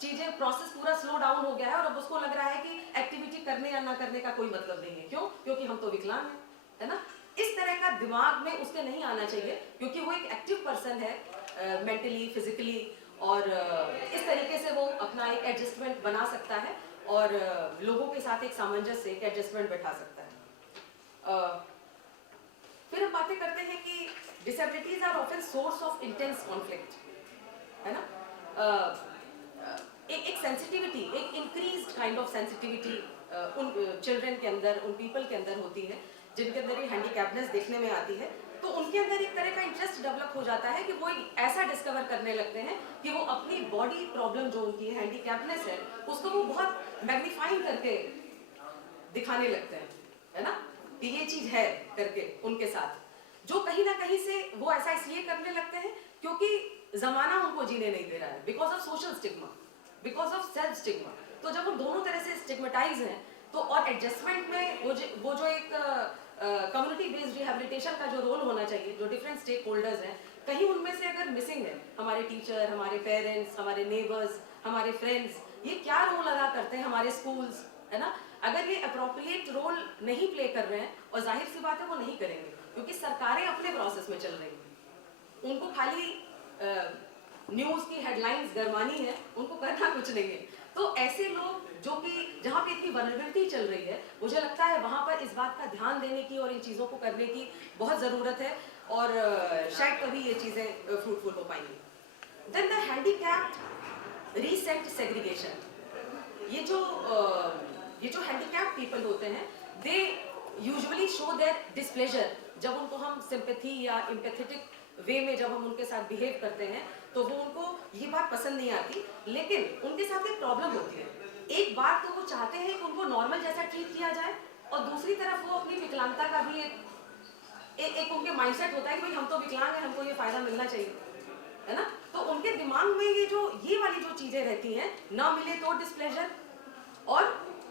चीजें प्रोसेस पूरा स्लो डाउन हो गया है और अब उसको लग रहा है कि एक्टिविटी करने या ना करने का कोई मतलब नहीं है। क्यों? क्योंकि हम तो विकलांग हैं, है ना। इस तरह का दिमाग में उसके नहीं आना चाहिए, क्योंकि वो एक एक्टिव पर्सन है मेंटली, फिजिकली, और इस तरीके से वो अपना एक एडजस्टमेंट बना सकता है और लोगों के साथ एक सामंजस्य, एक एडजस्टमेंट बैठा सकता है। फिर हम बातें करते हैं कि disabilities are often source of intense conflict, है ना। एक सेंसिटिविटी, एक इंक्रीज्ड काइंड ऑफ सेंसिटिविटी उन चिल्ड्रन के अंदर, उन पीपल के अंदर होती है जिनके अंदर ये हैंडीकैप्डनेस देखने में आती है। तो उनके अंदर एक तरह का इंटरेस्ट डेवलप हो जाता है कि वो ऐसा डिस्कवर करने लगते हैं कि वो अपनी बॉडी प्रॉब्लम जो उनकी हैंडीकैप्डनेस है उसको वो बहुत मैग्नीफाइंग करके दिखाने लगते हैं, है ना, कि ये चीज है करके उनके साथ। जो कहीं ना कहीं से वो ऐसा इसलिए करने लगते हैं क्योंकि जमाना उनको जीने नहीं दे रहा है, because of social stigma, because of self stigma. तो जब हम दोनों तरह से स्टिग्मेटाइज हैं तो और एडजस्टमेंट में वो जो एक कम्युनिटी बेस्ड रिहैबिलिटेशन का जो रोल होना चाहिए, जो डिफरेंट स्टेक होल्डर्स हैं, कहीं उनमें से अगर मिसिंग है, हमारे टीचर, हमारे पेरेंट्स, हमारे नेबर्स, हमारे फ्रेंड्स, ये क्या रोल अदा करते हैं, हमारे स्कूल्स, है ना, अगर ये अप्रोप्रिएट रोल नहीं प्ले कर रहे हैं, और जाहिर सी बात है वो नहीं करेंगे क्योंकि सरकारें अपने प्रोसेस में चल रही हैं, उनको खाली न्यूज़ की हेडलाइंस गरमानी है, उनको करना कुछ नहीं है। तो ऐसे लोग जो कि जहाँ पे इतनी वल्नरेबिलिटी चल रही है, मुझे लगता है वहाँ पर इस बात का ध्यान देने की और इन चीज़ों को करने की बहुत ज़रूरत है, और शायद कभी ये चीज़ें फ्रूटफुल हो पाएंगी। Then the handicapped recent segregation, ये जो हैंडीकैप्ड पीपल होते हैं, they usually show their displeasure जब उनको हम सिंपैथी या एम्पैथेटिक वे में जब हम उनके साथ बिहेव करते हैं तो वो उनको ये बात पसंद नहीं आती, लेकिन उनके साथ एक प्रॉब्लम होती है। एक बार तो वो चाहते हैं कि उनको नॉर्मल जैसा ट्रीट किया जाए, और दूसरी तरफ वो अपनी विकलांगता का भी एक उनके माइंडसेट होता है कि भाई हम तो विकलांग हैं, हमको ये फायदा मिलना चाहिए, है ना। तो उनके दिमाग में ये वाली जो चीजें रहती हैं, ना मिले तो डिस्प्लेजर, और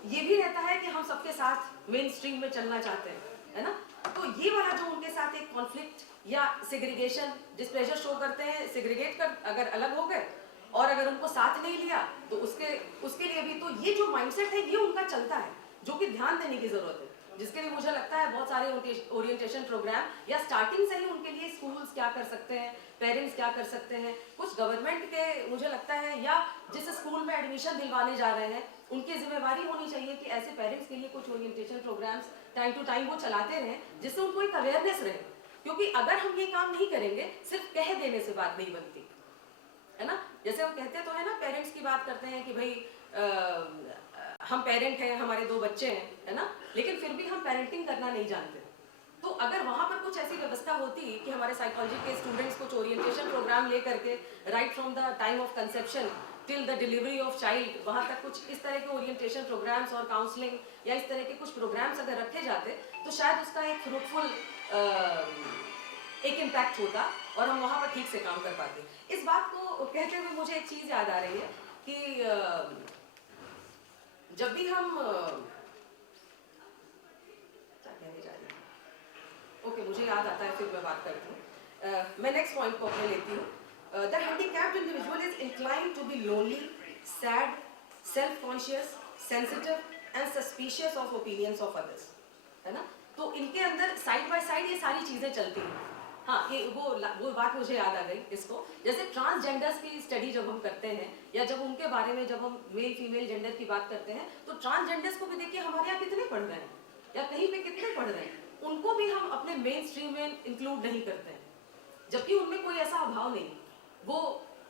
ये भी रहता है कि हम सबके साथ मेन स्ट्रीम में चलना चाहते हैं, है ना। तो ये वाला जो उनके साथ एक कॉन्फ्लिक्ट या सेग्रीगेशन, डिस्प्लेजर शो करते हैं, सेग्रीगेट कर अगर अलग हो गए और अगर उनको साथ नहीं लिया तो उसके लिए भी, तो ये जो माइंडसेट है ये उनका चलता है, जो कि ध्यान देने की जरूरत है, जिसके लिए मुझे लगता है बहुत सारे ओरिएंटेशन प्रोग्राम या स्टार्टिंग से ही उनके लिए स्कूल्स क्या कर सकते हैं, पेरेंट्स क्या कर सकते हैं, कुछ गवर्नमेंट के मुझे लगता है या जिस स्कूल में एडमिशन दिलवाने जा रहे हैं उनकी जिम्मेवारी होनी चाहिए कि ऐसे पेरेंट्स के लिए कुछ orientation programmes time to time वो चलाते रहें, जिससे उनको एक अवेयरनेस रहे। क्योंकि अगर हम ये काम नहीं करेंगे, सिर्फ कह देने से बात नहीं बनती, है ना। जैसे हम कहते तो है ना, पेरेंट्स की बात करते हैं कि भाई हम पेरेंट हैं, हमारे 2 बच्चे हैं, है ना, लेकिन फिर भी हम पेरेंटिंग करना नहीं जानते। तो अगर वहाँ पर कुछ ऐसी व्यवस्था होती कि हमारे साइकोलॉजी के स्टूडेंट्स कुछ ओरिएंटेशन प्रोग्राम ले करके right from the time of conception till the delivery of child, वहाँ तक कुछ इस तरह के ओरिएंटेशन प्रोग्राम्स और काउंसलिंग या इस तरह के कुछ प्रोग्राम्स अगर रखे जाते तो शायद उसका एक फ्रूटफुल एक इम्पैक्ट होता और हम वहाँ पर ठीक से काम कर पाते। इस बात को कहते हुए मुझे एक चीज़ याद आ रही है कि जब भी हम क्या कहने जा रही हूँ, ओके मुझे याद आता है, फिर मैं बात करती हूँ। मैं नेक्स्ट पॉइंट को अपने लेती हूँ। The handicapped individual is inclined to be lonely, sad, self-conscious, sensitive and suspicious of opinions of others, है ना? तो इनके अंदर साइड बाय साइड ये सारी चीजें चलती हैं। हाँ, ये वो बात मुझे याद आ गई इसको। जैसे ट्रांसजेंडर्स की स्टडी जब हम करते हैं या जब उनके बारे में जब हम मेल फीमेल जेंडर की बात करते हैं तो ट्रांसजेंडर्स को भी देखिए हमारे यहाँ कितने पढ़ रहे हैं या कहीं पे कितने पढ़ रहे हैं, उनको भी हम अपने मेन स्ट्रीम में इंक्लूड नहीं करते हैं, जबकि उनमें कोई ऐसा अभाव नहीं। वो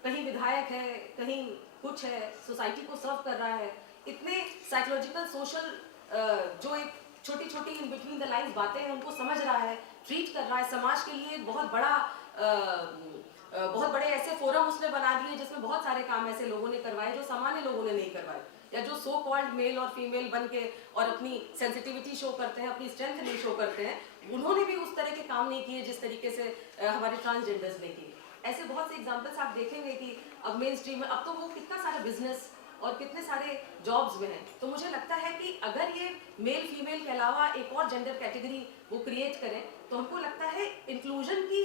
कहीं विधायक है, कहीं कुछ है, सोसाइटी को सर्व कर रहा है, इतने साइकोलॉजिकल सोशल जो एक छोटी छोटी इन बिटवीन द लाइन्स बातें हैं उनको समझ रहा है, ट्रीट कर रहा है। समाज के लिए बहुत बड़े ऐसे फोरम उसने बना दिए जिसमें बहुत सारे काम ऐसे लोगों ने करवाए जो सामान्य लोगों ने नहीं करवाए, या जो सो कॉल्ड मेल और फीमेल बन के और अपनी सेंसिटिविटी शो करते हैं, अपनी स्ट्रेंथ नहीं शो करते हैं, उन्होंने भी उस तरह के काम नहीं किए जिस तरीके से हमारे ट्रांसजेंडर्स ने किए। ऐसे बहुत से एग्जांपल्स आप देखेंगे कि अब मेन स्ट्रीम में अब तो वो कितना सारा बिजनेस और कितने सारे जॉब्स में हैं। तो मुझे लगता है कि अगर ये मेल फीमेल के अलावा एक और जेंडर कैटेगरी वो क्रिएट करें तो हमको लगता है इंक्लूजन की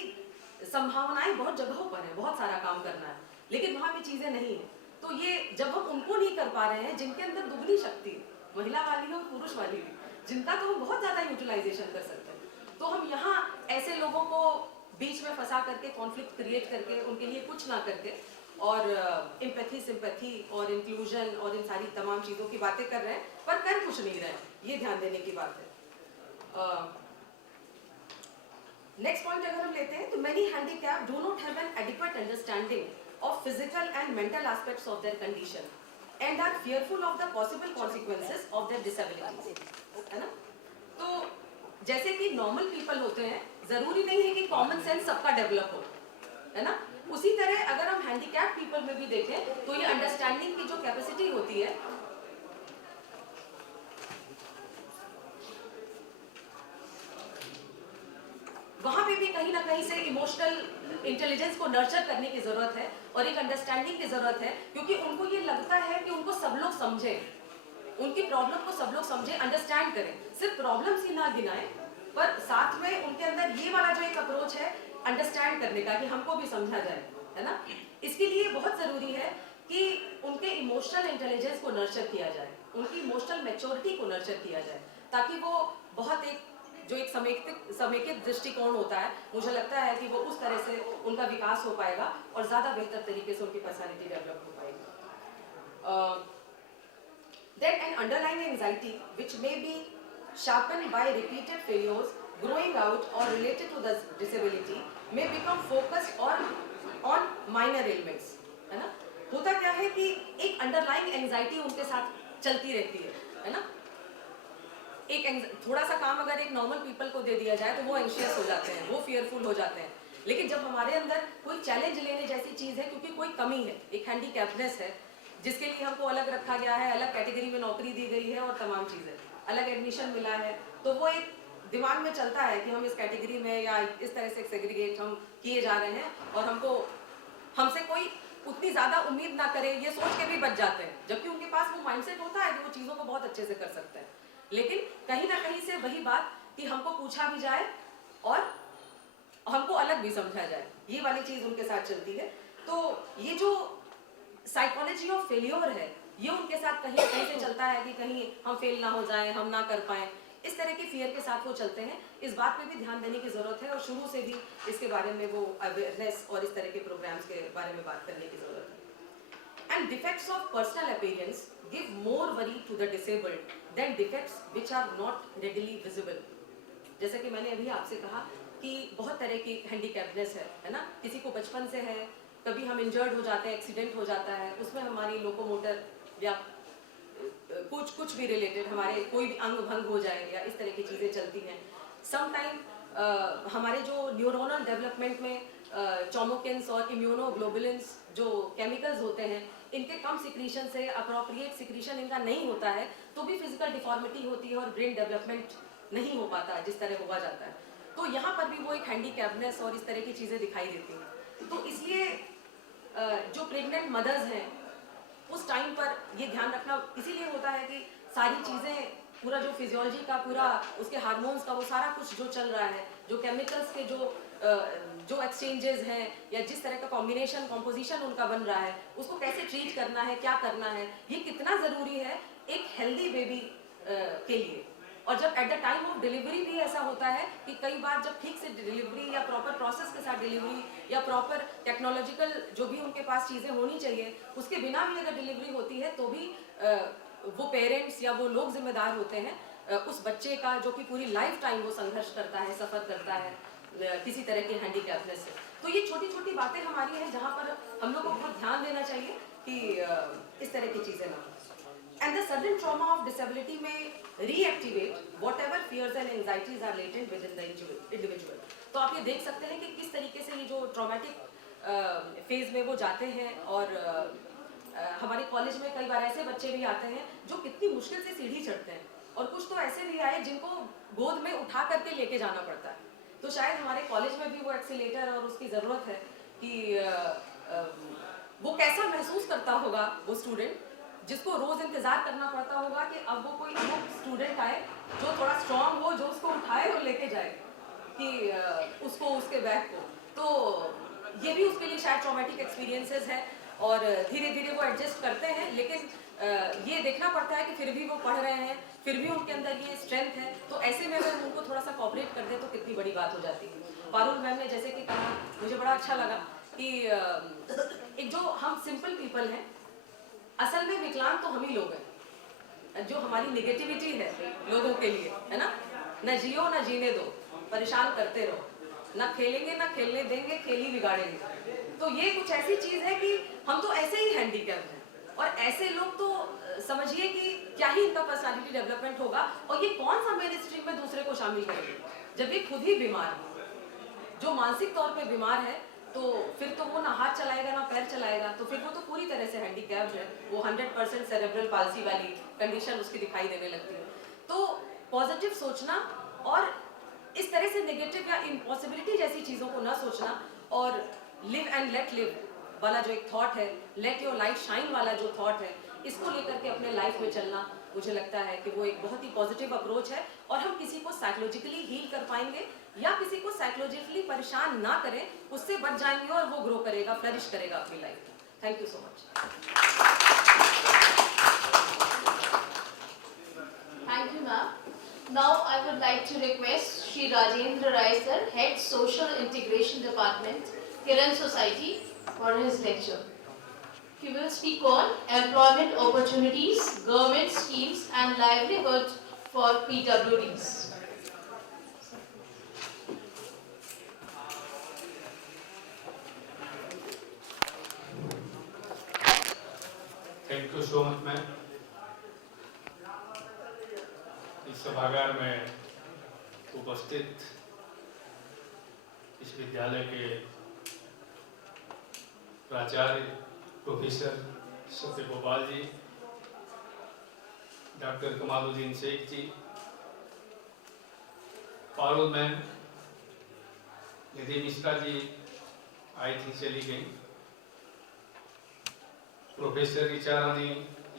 संभावनाएं बहुत जगहों पर है, बहुत सारा काम करना है, लेकिन वहाँ भी चीज़ें नहीं हैं। तो ये जब हम उनको नहीं कर पा रहे हैं जिनके अंदर दुगनी शक्ति, महिला वाली हो पुरुष वाली भी, जिनका तो हम बहुत ज़्यादा यूटिलाइजेशन कर सकते हैं, तो हम यहाँ ऐसे लोगों को बीच में फंसा करके कॉन्फ्लिक्ट क्रिएट करके उनके लिए कुछ ना करके और एम्पैथी सिंपैथी और इंक्लूजन और इन सारी तमाम चीज़ों की बातें कर रहे हैं पर कर कुछ नहीं रहे हैं, ये ध्यान देने की बात है। नेक्स्ट पॉइंट अगर हम लेते हैं तो many handicap do not have an adequate understanding of physical and mental aspects of their condition and are fearful of the possible consequences of their disabilities, है ना? तो जैसे कि नॉर्मल पीपल होते हैं, जरूरी नहीं है कि कॉमन सेंस सबका डेवलप हो, है ना? उसी तरह अगर हम हैंडीकैप पीपल में भी देखें तो ये अंडरस्टैंडिंग की जो कैपेसिटी होती है वहां पे भी कहीं ना कहीं से इमोशनल इंटेलिजेंस को नर्चर करने की जरूरत है और एक अंडरस्टैंडिंग की जरूरत है, क्योंकि उनको ये लगता है कि उनको सब लोग समझे, उनकी प्रॉब्लम को सब लोग समझे, अंडरस्टैंड करें, सिर्फ प्रॉब्लम्स ही ना गिनाएं पर साथ में उनके अंदर ये वाला जो एक अप्रोच है अंडरस्टैंड करने का कि हमको भी समझा जाए, है ना? इसके लिए बहुत जरूरी है कि उनके इमोशनल इंटेलिजेंस को नर्चर किया जाए, उनकी इमोशनल मैच्योरिटी को नर्चर किया जाए, ताकि वो बहुत एक जो एक समेकित दृष्टिकोण होता है, मुझे लगता है कि वो उस तरह से उनका विकास हो पाएगा और ज़्यादा बेहतर तरीके से उनकी पर्सनैलिटी डेवलप हो पाएगी। Then an underlying anxiety which may be sharpened by repeated failures growing out or related to the disability may become focused on minor ailments, है ना? होता क्या है कि एक अंडरलाइंग एंजाइटी उनके साथ चलती रहती है ना? एक थोड़ा सा काम अगर एक नॉर्मल पीपल को दे दिया जाए तो वो एंशियस हो जाते हैं, वो फियरफुल हो जाते हैं, लेकिन जब हमारे अंदर कोई चैलेंज लेने जैसी चीज़ है, क्योंकि कोई कमी है, एक हैंडीकैपनेस है जिसके लिए हमको अलग रखा गया है, अलग कैटेगरी में नौकरी दी गई है और तमाम चीज़ें, अलग एडमिशन मिला है, तो वो एक दिमाग में चलता है कि हम इस कैटेगरी में या इस तरह से सेग्रीगेट हम किए जा रहे हैं और हमसे कोई उतनी ज़्यादा उम्मीद ना करे, ये सोच के भी बच जाते हैं, जबकि उनके पास वो माइंडसेट होता है कि वो चीज़ों को बहुत अच्छे से कर सकते हैं, लेकिन कहीं ना कहीं से वही बात कि हमको पूछा भी जाए और हमको अलग भी समझा जाए, ये वाली चीज़ उनके साथ चलती है। तो ये जो साइकोलॉजी ऑफ फेल्योर है ये उनके साथ कहीं कहीं से चलता है कि कहीं हम फेल ना हो जाएं, हम ना कर पाएं, इस तरह की फियर के साथ वो चलते हैं। इस बात पे भी ध्यान देने की ज़रूरत है और शुरू से भी इसके बारे में वो अवेयरनेस और इस तरह के प्रोग्राम्स के बारे में बात करने की ज़रूरत है। And defects of personal appearance give more worry to the disabled than defects which are not readily visible. जैसा कि मैंने अभी आपसे कहा कि बहुत तरह की हैंडीकैपनेस है ना? किसी को बचपन से है, कभी हम इंजर्ड हो जाते हैं, एक्सीडेंट हो जाता है, उसमें हमारी लोकोमोटर या कुछ भी रिलेटेड हमारे कोई भी अंग भंग हो जाए या इस तरह की चीज़ें चलती हैं। समटाइम हमारे जो न्यूरोनल डेवलपमेंट में चोमोकिन्स और इम्यूनोग्लोबुलिन्स जो केमिकल्स होते हैं इनके कम सिक्रीशन से अप्रोप्रिएट सिक्रीशन इनका नहीं होता है तो भी फिजिकल डिफॉर्मिटी होती है और ब्रेन डेवलपमेंट नहीं हो पाता जिस तरह हुआ जाता है। तो यहाँ पर भी वो एक हैंडीकैपनेस और इस तरह की चीज़ें दिखाई देती हैं। तो इसलिए जो प्रेग्नेंट मदर्स हैं उस टाइम पर ये ध्यान रखना इसीलिए होता है कि सारी चीज़ें पूरा जो फिजियोलॉजी का पूरा उसके हार्मोन्स का वो सारा कुछ जो चल रहा है, जो केमिकल्स के जो एक्सचेंजेस हैं या जिस तरह का कॉम्बिनेशन कॉम्पोजिशन उनका बन रहा है उसको कैसे ट्रीट करना है, क्या करना है, ये कितना ज़रूरी है एक हेल्दी बेबी के लिए। और जब at the time of delivery भी ऐसा होता है कि कई बार जब ठीक से डिलीवरी या प्रॉपर प्रोसेस के साथ डिलीवरी या प्रॉपर टेक्नोलॉजिकल जो भी उनके पास चीज़ें होनी चाहिए उसके बिना भी अगर डिलीवरी होती है तो भी वो पेरेंट्स या वो लोग जिम्मेदार होते हैं उस बच्चे का जो कि पूरी लाइफ टाइम वो संघर्ष करता है, सफ़र करता है किसी तरह के हैंडीकैपनेस से। तो ये छोटी छोटी बातें हमारी हैं जहाँ पर हम लोग को बहुत ध्यान देना चाहिए कि इस तरह की चीज़ें ना हो। And the sudden trauma of disability may reactivate whatever fears and anxieties are latent within the individual. तो आप ये देख सकते हैं कि किस तरीके से ये जो ट्रॉमेटिक फेज में वो जाते हैं और हमारे कॉलेज में कई बार ऐसे बच्चे भी आते हैं जो कितनी मुश्किल से सीढ़ी चढ़ते हैं और कुछ तो ऐसे भी आए जिनको गोद में उठा करके लेके जाना पड़ता है। तो शायद हमारे कॉलेज में भी वो एक्सीलेटर और उसकी ज़रूरत है कि वो कैसा महसूस करता होगा वो स्टूडेंट जिसको रोज इंतजार करना पड़ता होगा कि अब वो कोई स्टूडेंट आए जो थोड़ा स्ट्रांग हो, जो उसको उठाए और लेके जाए कि उसको उसके बैग को। तो ये भी उसके लिए शायद ट्रॉमेटिक एक्सपीरियंसेस है और धीरे धीरे वो एडजस्ट करते हैं, लेकिन ये देखना पड़ता है कि फिर भी वो पढ़ रहे हैं, फिर भी उनके अंदर ये स्ट्रेंथ है। तो ऐसे में अगर उनको थोड़ा सा कोऑपरेट कर दे तो कितनी बड़ी बात हो जाती है। पारुल मैम ने जैसे कि कहा, मुझे बड़ा अच्छा लगा कि एक जो हम सिंपल पीपल हैं, असल में विकलांग तो हम ही लोग हैं। जो हमारी नेगेटिविटी है लोगों के लिए, है ना, न जियो न जीने दो, परेशान करते रहो, ना खेलेंगे ना खेलने देंगे, खेल ही बिगाड़ेंगे। तो ये कुछ ऐसी चीज है कि हम तो ऐसे ही हैंडीकैप हैं और ऐसे लोग तो समझिए कि क्या ही इनका पर्सनालिटी डेवलपमेंट होगा और ये कौन सा मेन स्ट्रीम में दूसरे को शामिल करेंगे जब ये खुद ही बीमार है। जो मानसिक तौर पे बीमार है तो फिर तो वो ना हाथ चलाएगा ना पैर चलाएगा, तो फिर वो तो पूरी तरह से हैंडीकैप्ड है। वो 100% सेरेब्रल पाल्सी वाली कंडीशन उसकी दिखाई देने लगती है। तो पॉजिटिव सोचना और इस तरह से नेगेटिव या इम्पॉसिबिलिटी जैसी चीज़ों को ना सोचना और लिव एंड लेट लिव वाला जो एक थॉट है, लेट योर लाइट शाइन वाला जो थॉट है, इसको लेकर के अपने लाइफ में चलना, मुझे लगता है कि वो एक बहुत ही पॉजिटिव अप्रोच है और हम किसी को साइकोलॉजिकली हील कर पाएंगे या किसी को साइकोलॉजिकली परेशान ना करें, उससे बच जाएंगे और वो ग्रो करेगा, फ्लरिश करेगा अपनी लाइफ में। Thank you so much. Thank you, ma'am. Now I would like to request Shri Rajendra Rai sir, Head Social Integration Department, Kiran Society, for his lecture. He will speak on employment opportunities, government schemes and livelihood for PWDs. Thank you so much ma'am. इस सभागार में उपस्थित इस विद्यालय के प्राचार्य professor Satyagopal जी, doctor Kamaluddin Sheikh जी, Parul ma'am, निधि मिश्रा जी आई थी चली गई, प्रोफेसर ऋचा रानी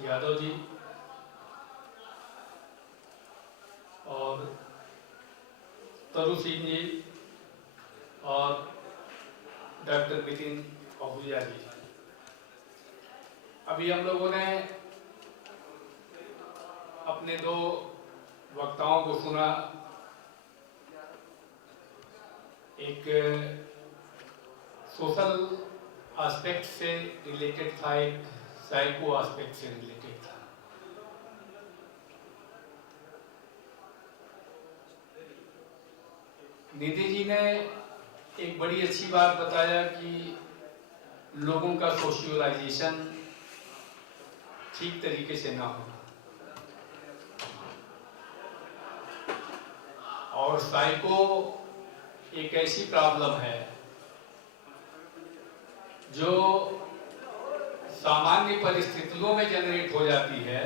यादव जी और तरु सिंह जी और डॉक्टर नितिन आहूजा जी। अभी हम लोगों ने अपने दो वक्ताओं को सुना, एक सोशल एस्पेक्ट से रिलेटेड था, एक साइको एस्पेक्ट से रिलेटेड था। निधि जी ने एक बड़ी अच्छी बात बताया कि लोगों का सोशलाइजेशन ठीक तरीके से ना हो और साइको एक ऐसी प्रॉब्लम है जो सामान्य परिस्थितियों में जनरेट हो जाती है,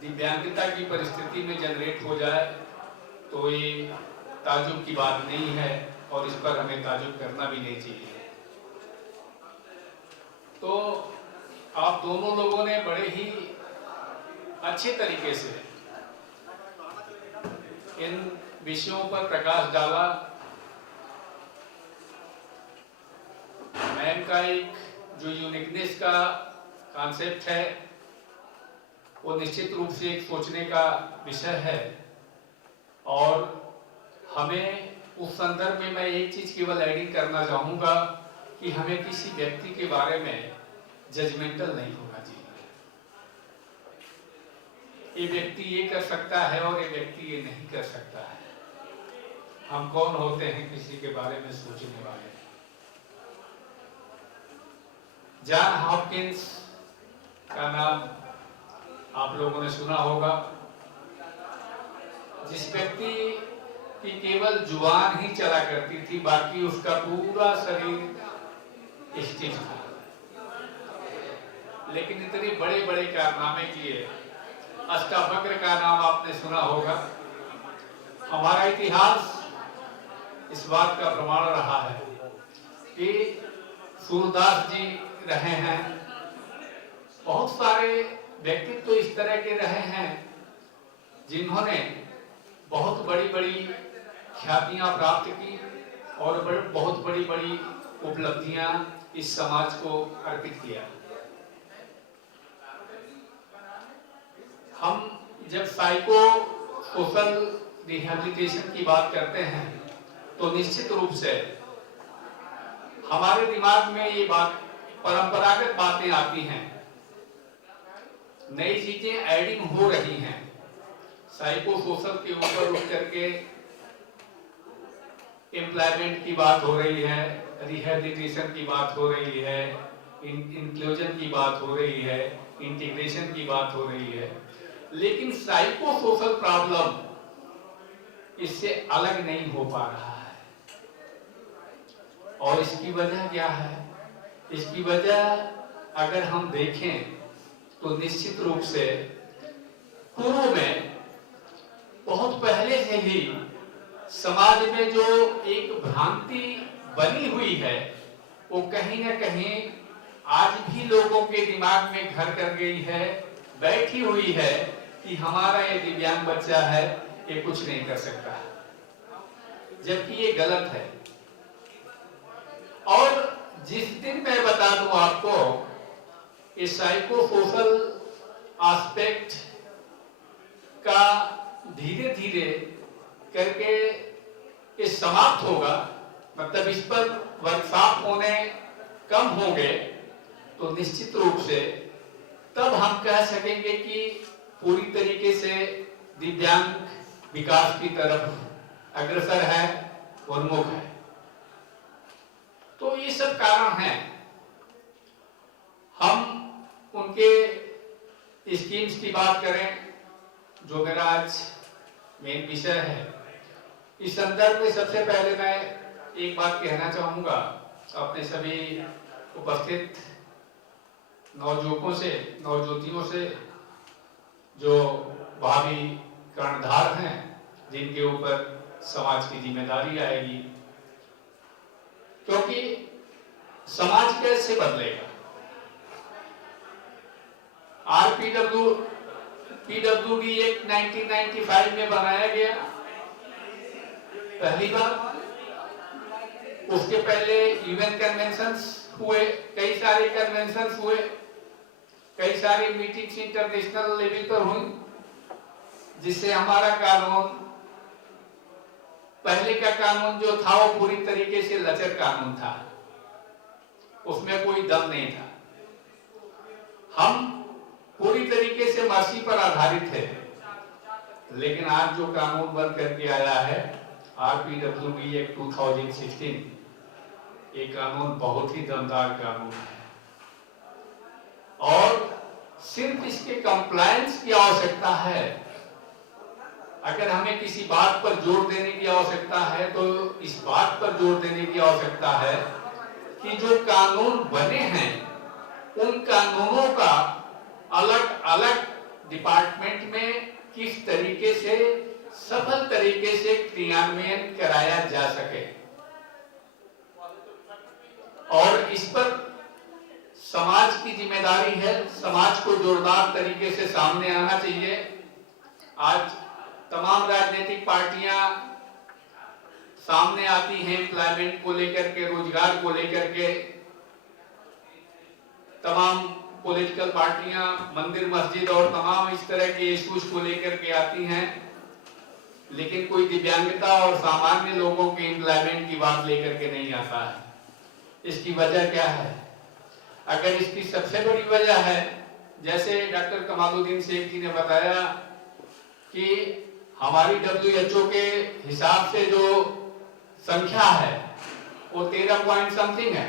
दिव्यांगता की परिस्थिति में जनरेट हो जाए, तो ये ताजुब की बात नहीं है और इस पर हमें ताजुब करना भी नहीं चाहिए। तो आप दोनों लोगों ने बड़े ही अच्छे तरीके से इन विषयों पर प्रकाश डाला। मैम का एक जो यूनिकनेस का कॉन्सेप्ट है वो निश्चित रूप से एक सोचने का विषय है, और हमें उस संदर्भ में मैं एक चीज केवल एडिंग करना चाहूंगा कि हमें किसी व्यक्ति के बारे में जजमेंटल नहीं होना चाहिए। ये व्यक्ति ये कर सकता है और ये व्यक्ति ये नहीं कर सकता है। हम कौन होते हैं किसी के बारे में सोचने वाले? जॉन हॉपकिंस का नाम आप लोगों ने सुना होगा, जिस व्यक्ति की केवल जुबान ही चला करती थी, बाकी उसका पूरा शरीर स्टिफ था, लेकिन इतने बड़े बड़े कारनामे किए। अष्टावक्र का नाम आपने सुना होगा। हमारा इतिहास इस बात का प्रमाण रहा है कि सूरदास जी रहे हैं, बहुत सारे व्यक्तित्व इस तरह के रहे हैं जिन्होंने बहुत बड़ी बड़ी ख्यातियां प्राप्त की और बहुत बड़ी बड़ी उपलब्धियां इस समाज को अर्पित किया। हम जब साइको सोशल रिहैबिलिटेशन की बात करते हैं तो निश्चित रूप से हमारे दिमाग में ये बात परंपरागत बातें आती हैं, नई चीजें एडिंग हो रही हैं। साइको सोशल के ऊपर उठ करके एम्प्लॉयमेंट की बात हो रही है, रिहैबिलिटेशन की बात हो रही है, इंक्लूजन की बात हो रही है, इंटीग्रेशन की बात हो रही है, लेकिन साइको सोशल प्रॉब्लम इससे अलग नहीं हो पा रहा है। और इसकी वजह क्या है? इसकी वजह अगर हम देखें तो निश्चित रूप से पूर्व में बहुत पहले से ही समाज में जो एक भ्रांति बनी हुई है वो कहीं ना कहीं आज भी लोगों के दिमाग में घर कर गई है, बैठी हुई है कि हमारा ये दिव्यांग बच्चा है, ये कुछ नहीं कर सकता, जबकि ये गलत है। और जिस दिन मैं बता दूं आपको इस साइको सोशल एस्पेक्ट का धीरे धीरे करके ये समाप्त होगा, मतलब इस पर वर्कशॉप होने कम होंगे, तो निश्चित रूप से तब हम कह सकेंगे कि पूरी तरीके से दिव्यांग विकास की तरफ अग्रसर है, उन्मुख है। तो ये सब कारण हैं। हम उनके स्कीम्स की बात करें, जो मेरा आज मेन विषय है, इस संदर्भ में सबसे पहले मैं एक बात कहना चाहूंगा अपने सभी उपस्थित नवयुवकों से, नवज्योतियों से, जो भावी कर्णधार हैं, जिनके ऊपर समाज की जिम्मेदारी आएगी, क्योंकि समाज कैसे बदलेगा? पीडब्ल्यूडी एक्ट 1995 में बनाया गया पहली बार। उसके पहले यूएन कन्वेंशंस हुए, कई सारे कन्वेंशंस हुए, कई सारी मीटिंग्स इंटरनेशनल लेवल पर हुई, जिससे हमारा कानून, पहले का कानून जो था वो पूरी तरीके से लचर कानून था, उसमें कोई दम नहीं था। हम पूरी तरीके से मर्सी पर आधारित थे, लेकिन आज जो कानून बन करके आया है आरपीडब्ल्यूडी एक्ट 2016, ये कानून बहुत ही दमदार कानून है और सिर्फ इसके कंप्लायंस की आवश्यकता है। अगर हमें किसी बात पर जोर देने की आवश्यकता है तो इस बात पर जोर देने की आवश्यकता है कि जो कानून बने हैं उन कानूनों का अलग अलग डिपार्टमेंट में किस तरीके से सफल तरीके से क्रियान्वयन कराया जा सके, और इस पर समाज की जिम्मेदारी है। समाज को जोरदार तरीके से सामने आना चाहिए। आज तमाम राजनीतिक पार्टियां सामने आती हैं एम्प्लॉयमेंट को लेकर के, रोजगार को लेकर के। तमाम पॉलिटिकल पार्टियां मंदिर मस्जिद और तमाम इस तरह के इश्यूज को लेकर के आती हैं, लेकिन कोई दिव्यांगता और सामान्य लोगों के एम्प्लॉयमेंट की बात लेकर के नहीं आता है। इसकी वजह क्या है? अगर इसकी सबसे बड़ी वजह है, जैसे डॉक्टर कमालुद्दीन शेख जी ने बताया कि हमारी WHO के हिसाब से जो संख्या है वो 13 पॉइंट समथिंग है,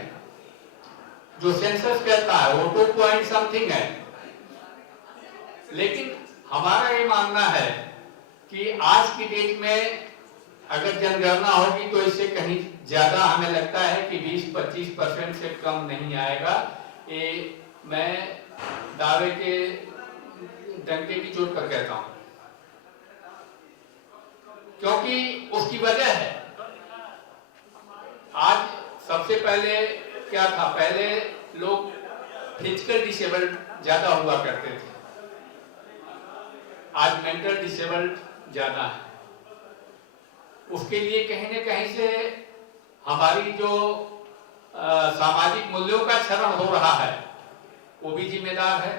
जो सेंसस कहता है वो 2 पॉइंट समथिंग है। लेकिन हमारा ये मानना है कि आज की डेट में अगर जनगणना होगी तो इससे कहीं ज्यादा हमें लगता है कि 20-25% से कम नहीं आएगा। ये मैं दावे के डंके की चोट पर कहता हूं, क्योंकि उसकी वजह है। आज सबसे पहले क्या था? पहले लोग फिजिकल डिसेबल्ड ज्यादा हुआ करते थे, आज मेंटल डिसेबल्ड ज्यादा है। उसके लिए कहीं न कहीं से हमारी जो सामाजिक मूल्यों का क्षरण हो रहा है वो भी जिम्मेदार है,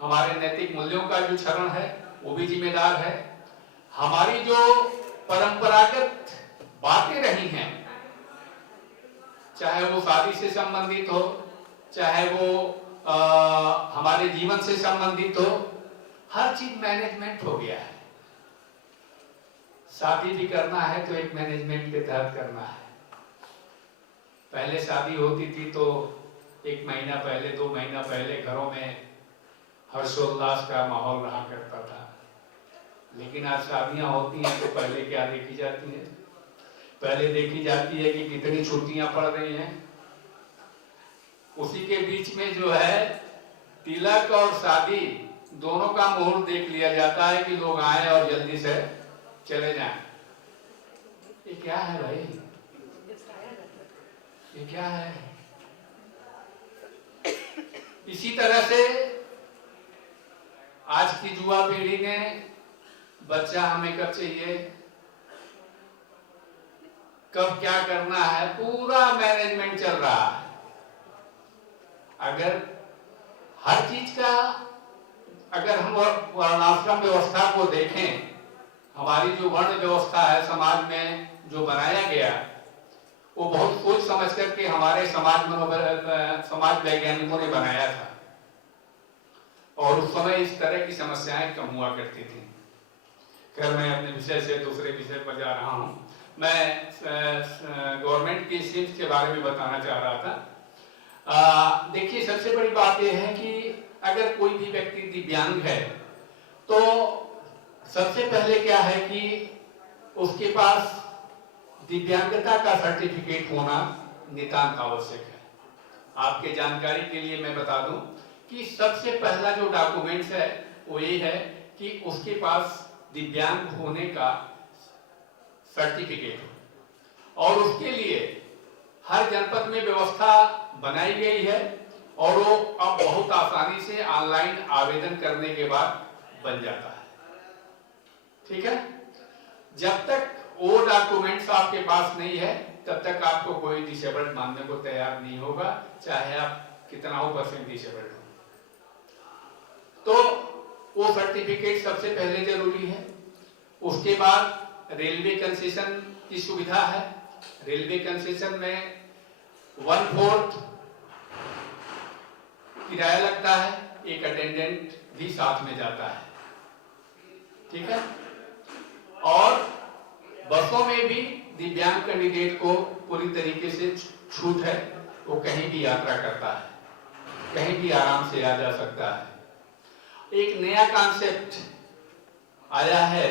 हमारे नैतिक मूल्यों का जो क्षरण है वो भी जिम्मेदार है। हमारी जो परंपरागत बातें रही हैं, चाहे वो शादी से संबंधित हो, चाहे वो हमारे जीवन से संबंधित हो, हर चीज मैनेजमेंट हो गया है। शादी भी करना है तो एक मैनेजमेंट के तहत करना है। पहले शादी होती थी तो 1 महीना पहले, 2 महीना पहले घरों में हर्षोल्लास का माहौल रहा करता था। लेकिन आज शादियां होती हैं तो पहले क्या देखी जाती है? पहले देखी जाती है कि कितनी छुट्टियां पड़ रही हैं। उसी के बीच में जो है तिलक और शादी दोनों का मुहूर्त देख लिया जाता है कि लोग आए और जल्दी से चले जाएं। ये क्या है भाई? ये क्या है? इसी तरह से आज की युवा पीढ़ी ने बच्चा हमें कब चाहिए, कब क्या करना है, पूरा मैनेजमेंट चल रहा है। अगर हर चीज का अगर हम वर्णाश्रम व्यवस्था को देखें, हमारी जो वर्ण व्यवस्था है समाज में जो बनाया गया, वो बहुत सोच समझ करके हमारे समाज वैज्ञानिकों ने बनाया था, और उस समय इस तरह की समस्याएं कम हुआ करती थी। खैर, मैं अपने विषय से दूसरे विषय पर जा रहा हूं। मैं गवर्नमेंट की स्कीम्स के बारे में बताना चाह रहा था। देखिए, सबसे बड़ी बात यह है कि अगर कोई भी व्यक्ति दिव्यांग है तो सबसे पहले क्या है कि उसके पास दिव्यांगता का सर्टिफिकेट होना नितांत आवश्यक है। आपके जानकारी के लिए मैं बता दूं कि सबसे पहला जो डॉक्यूमेंट्स है वो ये है कि उसके पास दिव्यांग होने का सर्टिफिकेट हो, और उसके लिए हर जनपद में व्यवस्था बनाई गई है, और वो अब बहुत आसानी से ऑनलाइन आवेदन करने के बाद बन जाता है। ठीक है? जब तक वो डॉक्यूमेंट्स आपके पास नहीं है तब तक आपको कोई डिसेबल्ड मानने को तैयार नहीं होगा, चाहे आप कितना हो % डिसेबल्ड हो। तो वो सर्टिफिकेट सबसे पहले जरूरी है। उसके बाद रेलवे कंसेशन की सुविधा है। रेलवे कंसेशन में 1/4 किराया लगता है, एक अटेंडेंट भी साथ में जाता है। ठीक है? और बसों में भी दिव्यांग कैंडिडेट को पूरी तरीके से छूट है, वो कहीं भी यात्रा करता है, कहीं भी आराम से आ जा सकता है। एक नया कॉन्सेप्ट आया है,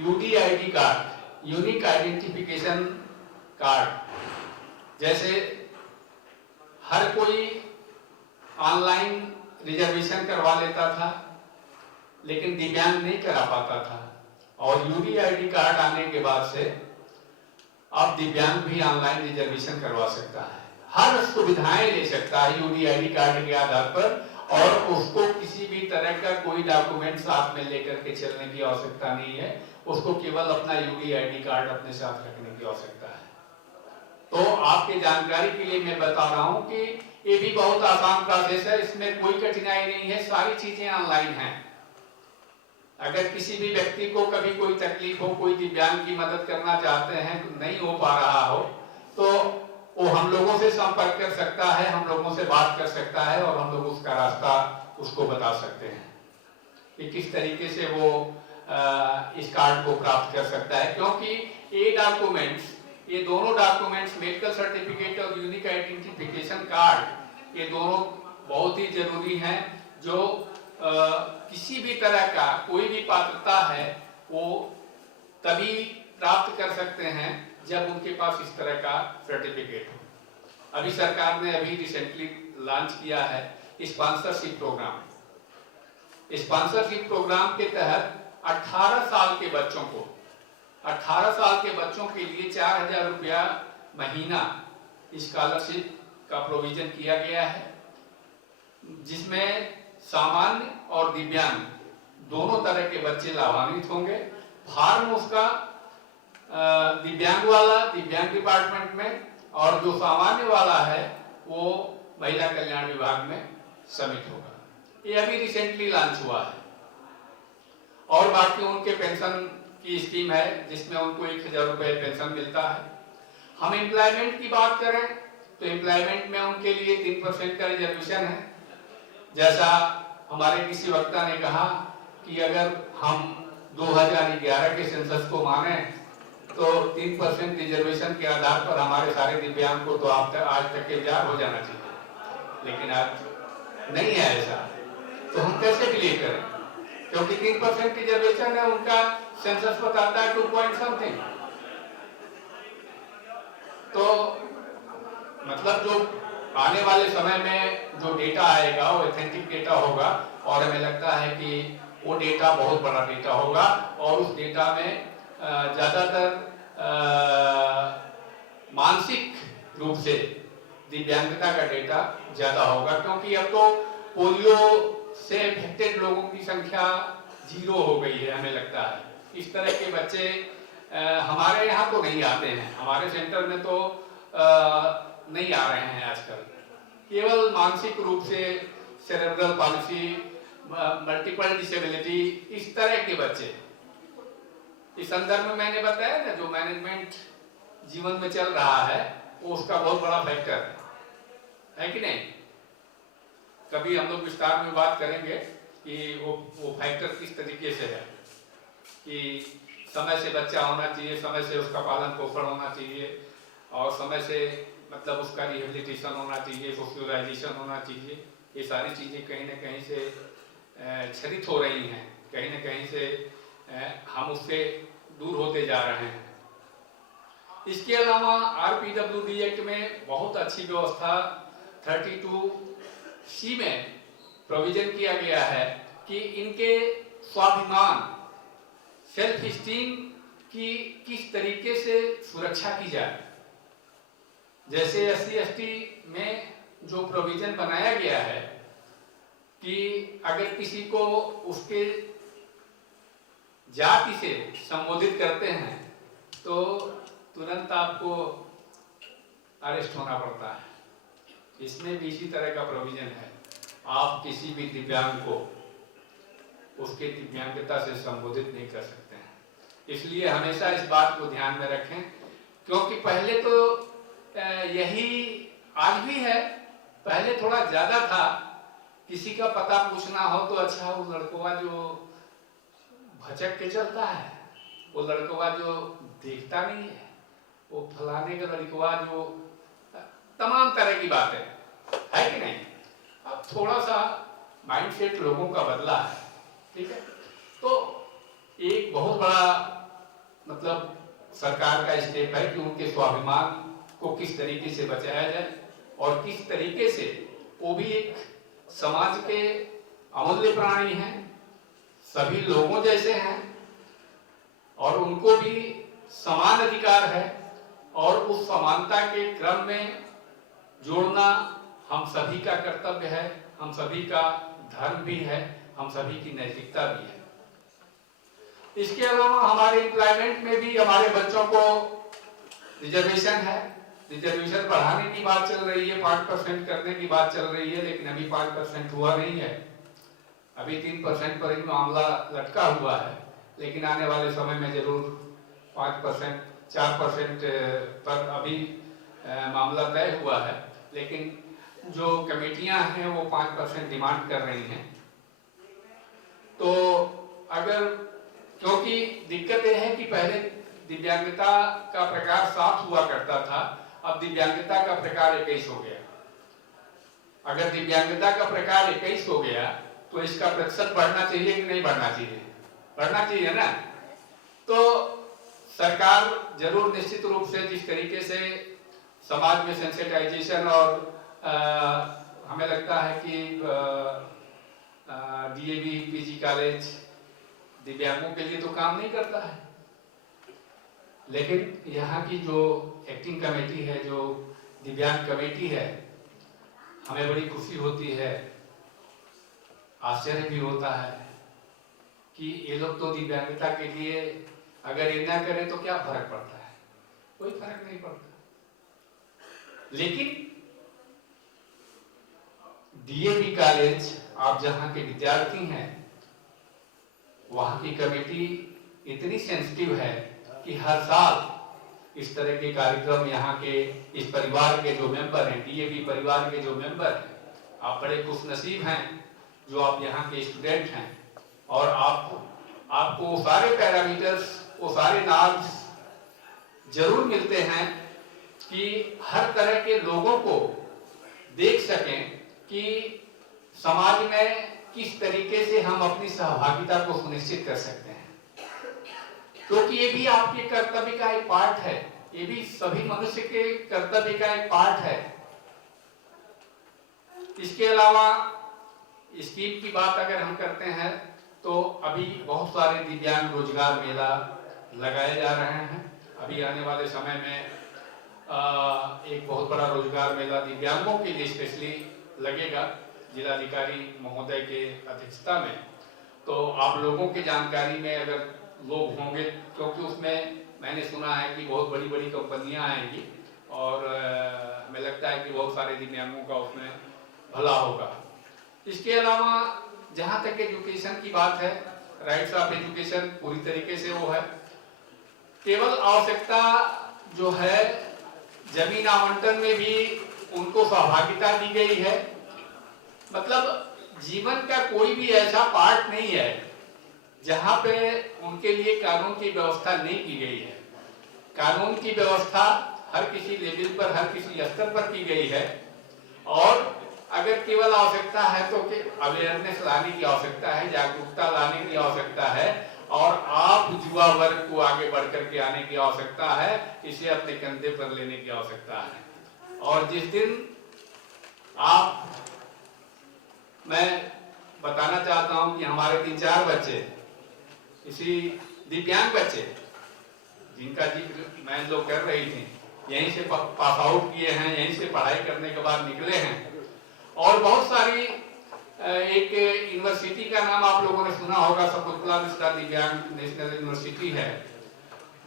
UDID card, unique identification card. जैसे हर कोई ऑनलाइन रिजर्वेशन करवा लेता था, लेकिन दिव्यांग नहीं करा पाता था। और यूडीआईडी कार्ड आने के बाद से अब दिव्यांग भी ऑनलाइन रिजर्वेशन करवा सकता है, हर सुविधाएं ले सकता है यूडीआईडी कार्ड के आधार पर, और उसको किसी भी तरह का कोई डॉक्यूमेंट साथ में लेकर के चलने की आवश्यकता नहीं है। उसको केवल अपना यूडीआईडी कार्ड अपने साथ रखने की आवश्यकता है। तो आपके जानकारी के लिए मैं बता रहा हूं कि ये भी बहुत आसान प्रोसेस है, इसमें कोई कठिनाई नहीं है, सारी चीजें ऑनलाइन हैं। अगर किसी भी व्यक्ति को कभी कोई तकलीफ हो, कोई दिव्यांग की मदद करना चाहते हैं, नहीं हो पा रहा हो, तो वो हम लोगों से संपर्क कर सकता है, हम लोगों से बात कर सकता है, और हम लोग उसका रास्ता उसको बता सकते हैं कि किस तरीके से वो इस कार्ड को प्राप्त कर सकता है। क्योंकि ये डॉक्यूमेंट्स, ये दोनों डॉक्यूमेंट्स, मेडिकल सर्टिफिकेट और यूनिक आइडेंटिफिकेशन कार्ड, ये दोनों बहुत ही जरूरी हैं। जो किसी भी तरह का कोई भी पात्रता है वो तभी प्राप्त कर सकते हैं जब उनके पास इस तरह का सर्टिफिकेट हो। अभी सरकार ने अभी रिसेंटली लॉन्च किया है स्पॉन्सरशिप प्रोग्राम। स्पॉन्सरशिप प्रोग्राम के तहत 18 साल के बच्चों को, 18 साल के बच्चों के लिए 4000 रुपया महीना स्कॉलरशिप का प्रोविजन किया गया है, जिसमें सामान्य और दिव्यांग दोनों तरह के बच्चे लाभान्वित होंगे। फॉर्म उसका दिव्यांग वाला दिव्यांग डिपार्टमेंट में, और जो सामान्य वाला है वो महिला कल्याण विभाग में सबमिट होगा। ये अभी रिसेंटली लॉन्च हुआ है। और बाकी उनके पेंशन की स्कीम है जिसमें उनको 1000 रुपये पेंशन मिलता है। हम एम्प्लॉयमेंट की बात करें तो एम्प्लॉयमेंट में उनके लिए 3% का रिजर्वेशन है। जैसा हमारे किसी वक्ता ने कहा कि अगर हम 2011 के सेंसस को माने तो 3% रिजर्वेशन के आधार पर हमारे सारे दिव्यांग को तो आज तक के जार हो जाना चाहिए, लेकिन आज नहीं है ऐसा। तो हम कैसे बिलीव करें, क्योंकि 3% रिजर्वेशन है, उनका सेंसस बताता है 2 पॉइंट समथिंग। तो मतलब जो आने वाले समय में जो डेटा आएगा वो ऑथेंटिक डेटा होगा, और हमें लगता है कि वो डेटा बहुत बड़ा डेटा होगा, और उस डेटा में ज्यादातर मानसिक रूप से दिव्यांगता का डेटा ज्यादा होगा। क्योंकि अब तो पोलियो से इन्फेक्टेड लोगों की संख्या 0 हो गई है, हमें लगता है। इस तरह के बच्चे हमारे यहाँ तो नहीं आते हैं, हमारे सेंटर में तो नहीं आ रहे हैं आजकल। केवल मानसिक रूप से सेरेब्रल पॉलिसी, मल्टीपल डिसेबिलिटी, इस तरह के बच्चे। इस संदर्भ में मैंने बताया ना, जो मैनेजमेंट जीवन में चल रहा है वो उसका बहुत बड़ा फैक्टर है कि नहीं। कभी हम लोग विस्तार में बात करेंगे कि वो फैक्टर किस तरीके से है, कि समय से बच्चा होना चाहिए, समय से उसका पालन पोषण होना चाहिए, और समय से मतलब उसका रिहेबिलिटेशन होना चाहिए, सोशलाइजेशन होना चाहिए। ये सारी चीज़ें कहीं ना कहीं से क्षरित हो रही हैं, कहीं ना कहीं से हम उससे दूर होते जा रहे हैं। इसके अलावा RPWD एक्ट में बहुत अच्छी व्यवस्था 32C में प्रोविजन किया गया है कि इनके स्वाभिमान, सेल्फ स्टीम की किस तरीके से सुरक्षा की जाए। जैसे SC/ST में जो प्रोविजन बनाया गया है कि अगर किसी को उसके जाति से संबोधित करते हैं तो तुरंत आपको अरेस्ट होना पड़ता है। इसमें भी इसी तरह का प्रोविजन है। आप किसी भी दिव्यांग को उसके दिव्यांगता से संबोधित नहीं कर सकते हैं। इसलिए हमेशा इस बात को ध्यान में रखें, क्योंकि पहले तो यही आज भी है, पहले थोड़ा ज्यादा था। किसी का पता पूछना हो तो अच्छा वो लड़कवा जो भचक के चलता है, वो लड़कवा जो देखता नहीं है, वो फलाने का लड़कवा जो, तमाम तरह की बातें है कि नहीं। अब थोड़ा सा माइंडसेट लोगों का बदला है, ठीक है। तो एक बहुत बड़ा मतलब सरकार का स्टेप है कि उनके स्वाभिमान को किस तरीके से बचाया जाए और किस तरीके से वो भी एक समाज के अमूल्य प्राणी हैं, सभी लोगों जैसे हैं और उनको भी समान अधिकार है और उस समानता के क्रम में जोड़ना हम सभी का कर्तव्य है, हम सभी का धर्म भी है, हम सभी की नैतिकता भी है। इसके अलावा हमारे एम्प्लॉयमेंट में भी हमारे बच्चों को रिजर्वेशन है। रिजर्वेशन बढ़ाने की बात चल रही है, 5% करने की बात चल रही है, लेकिन अभी 5% हुआ नहीं है, अभी 3% पर ही मामला लटका हुआ है, लेकिन आने वाले समय में जरूर 5%, 4% पर अभी मामला तय हुआ है, लेकिन जो कमेटियां हैं वो 5% डिमांड कर रही हैं। तो अगर, क्योंकि दिक्कत यह है कि पहले दिव्यांगता का प्रकार 7 हुआ करता था, अब दिव्यांगता का प्रकार 21 हो गया। अगर दिव्यांगता का प्रकार 21 हो गया तो इसका प्रतिशत बढ़ना चाहिए कि नहीं बढ़ना चाहिए? बढ़ना चाहिए ना। तो सरकार जरूर निश्चित रूप से जिस तरीके से समाज में सेंसिटाइजेशन और हमें लगता है कि डीएवी पीजी कॉलेज दिव्यांगों के लिए तो काम नहीं करता है, लेकिन यहाँ की जो एक्टिंग कमेटी है, जो दिव्यांग कमेटी है, हमें बड़ी खुशी होती है, आश्चर्य भी होता है कि ये लोग तो दिव्यांगता के लिए अगर ये ना करें तो क्या फर्क पड़ता है? कोई फर्क नहीं पड़ता। लेकिन डीएवी कॉलेज, आप जहां के विद्यार्थी हैं, वहां की कमेटी इतनी सेंसिटिव है कि हर साल इस तरह के कार्यक्रम यहाँ के इस परिवार के जो मेंबर हैं, डीएवी परिवार के जो मेंबर हैं, आप बड़े खुशनसीब हैं जो आप यहाँ के स्टूडेंट हैं और आपको वो सारे पैरामीटर्स, वो सारे नॉर्म्स जरूर मिलते हैं कि हर तरह के लोगों को देख सकें कि समाज में किस तरीके से हम अपनी सहभागिता को सुनिश्चित कर सकते हैं, क्योंकि ये भी आपके कर्तव्य का एक पार्ट है, ये भी सभी मनुष्य के कर्तव्य का एक पार्ट है। इसके अलावा स्कीम की बात अगर हम करते हैं तो अभी बहुत सारे दिव्यांग रोजगार मेला लगाए जा रहे हैं। अभी आने वाले समय में एक बहुत बड़ा रोजगार मेला दिव्यांगों के लिए स्पेशली लगेगा जिलाधिकारी महोदय के अध्यक्षता में। तो आप लोगों की जानकारी में अगर लोग होंगे, क्योंकि उसमें मैंने सुना है कि बहुत बड़ी बड़ी कंपनियां आएंगी और हमें लगता है कि बहुत सारे दिव्यांगों का उसमें भला होगा। इसके अलावा जहाँ तक एजुकेशन की बात है, राइट्स ऑफ एजुकेशन पूरी तरीके से वो है। केवल आवश्यकता जो है जमीन आवंटन में भी उनको सहभागिता दी गई है। मतलब जीवन का कोई भी ऐसा पार्ट नहीं है जहां पे उनके लिए कानून की व्यवस्था नहीं की गई है। कानून की व्यवस्था हर किसी लेवल पर, हर किसी स्तर पर की गई है और अगर केवल आवश्यकता है तो अवेयरनेस लाने की आवश्यकता है, जागरूकता लाने की आवश्यकता है और आप युवा वर्ग को आगे बढ़ करके आने की आवश्यकता है, इसे अपने कंधे पर लेने की आवश्यकता है। और जिस दिन मैं बताना चाहता हूं कि हमारे 3-4 बच्चे, इसी दिव्यांग बच्चे जिनका जिक्र मैं लोग कर रही थी, यहीं से पास आउट किए हैं, यहीं से पढ़ाई करने के बाद निकले हैं और बहुत सारी एक यूनिवर्सिटी का नाम आप लोगों ने सुना होगा, शकुंतला मिश्रा दिव्यांग नेशनल यूनिवर्सिटी है,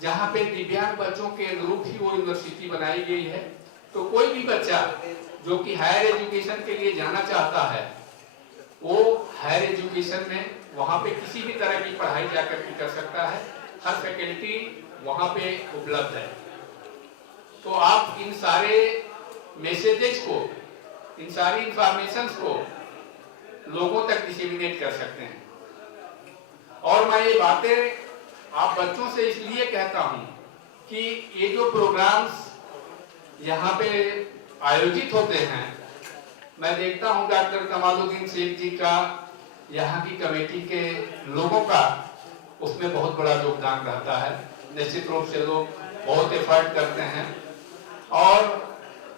जहाँ पे दिव्यांग बच्चों के अनुरूप ही वो यूनिवर्सिटी बनाई गई है। तो कोई भी बच्चा जो कि हायर एजुकेशन के लिए जाना चाहता है, वो हायर एजुकेशन में वहाँ पे किसी भी तरह की पढ़ाई जाकर के कर सकता है, हर फैकल्टी वहाँ पे उपलब्ध है। तो आप इन सारे मैसेजेस को, इन सारी इंफॉर्मेशन को लोगों तक डिसेमिनेट कर सकते हैं। और मैं ये बातें आप बच्चों से इसलिए कहता हूँ कि ये जो प्रोग्राम्स यहाँ पे आयोजित होते हैं, मैं देखता हूँ डॉक्टर कमालुद्दीन शेख जी का, यहाँ की कमेटी के लोगों का उसमें बहुत बड़ा योगदान रहता है। निश्चित रूप से लोग बहुत एफर्ट करते हैं और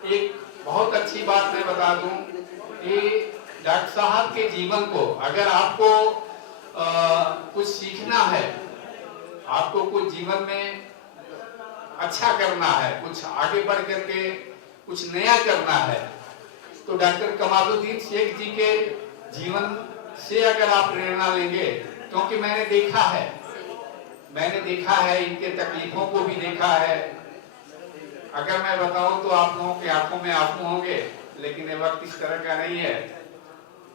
एक बहुत अच्छी बात मैं बता दूं कि डॉक्टर साहब के जीवन को अगर आपको कुछ सीखना है, आपको कुछ जीवन में अच्छा करना है, कुछ आगे बढ़ करके कुछ नया करना है, तो डॉक्टर कमालुद्दीन शेख जी के जीवन से अगर आप प्रेरणा लेंगे, क्योंकि मैंने देखा है इनके तकलीफों को भी देखा है। अगर मैं बताऊं तो आप लोगों की आंखों में आंसू होंगे, लेकिन ये वक्त इस तरह का नहीं है।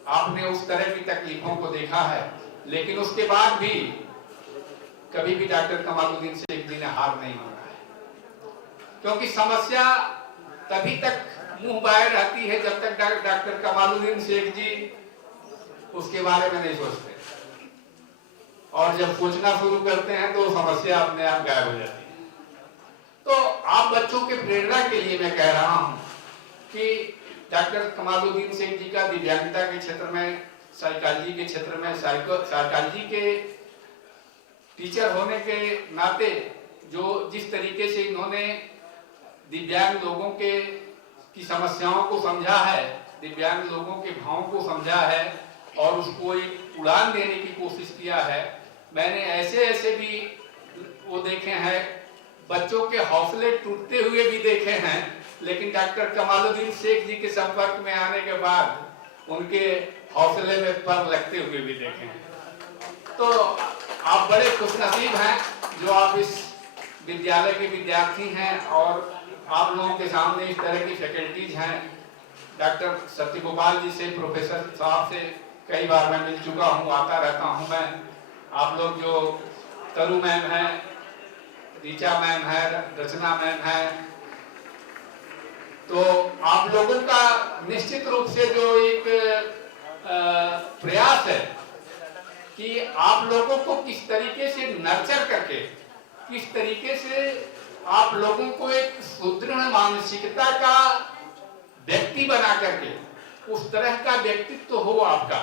आपने उस तरह की तकलीफों को देखा है, लेकिन उसके बाद भी कभी भी डॉक्टर कमालुद्दीन शेख जी ने हार नहीं माना है, क्योंकि समस्या तभी तक मुंह बाहर रहती है जब तक डॉक्टर कमालुद्दीन शेख जी उसके बारे में नहीं सोचते, और जब सोचना शुरू करते हैं तो समस्या अपने आप गायब हो जाती है। तो आप बच्चों के प्रेरणा के लिए मैं कह रहा हूं कि डॉक्टर कमालुद्दीन शेख जी का दिव्यांगता के क्षेत्र में, साइकोलॉजी के क्षेत्र में, साइकोलॉजी के टीचर होने के नाते जो जिस तरीके से इन्होंने दिव्यांग लोगों की समस्याओं को समझा है, दिव्यांग लोगों के भावों को समझा है और उसको एक उड़ान देने की कोशिश किया है। मैंने ऐसे भी वो देखे हैं, बच्चों के हौसले टूटते हुए भी देखे हैं, लेकिन डॉक्टर कमालुद्दीन शेख जी के संपर्क में आने के बाद उनके हौसले में पर लगते हुए भी देखे हैं। तो आप बड़े खुशनसीब हैं जो आप इस विद्यालय के विद्यार्थी हैं और आप लोगों के सामने इस तरह की फैकल्टीज हैं। डॉक्टर सत्यगोपाल जी से, प्रोफेसर साहब से कई बार मैं मिल चुका हूँ, आता रहता हूँ मैं। आप लोग जो तरु मैम है, रीचा मैम है, रचना मैम है, तो आप लोगों का निश्चित रूप से जो एक प्रयास है कि आप लोगों को किस तरीके से नर्चर करके, किस तरीके से आप लोगों को एक सुदृढ़ मानसिकता का व्यक्ति बना करके, उस तरह का व्यक्तित्व हो आपका।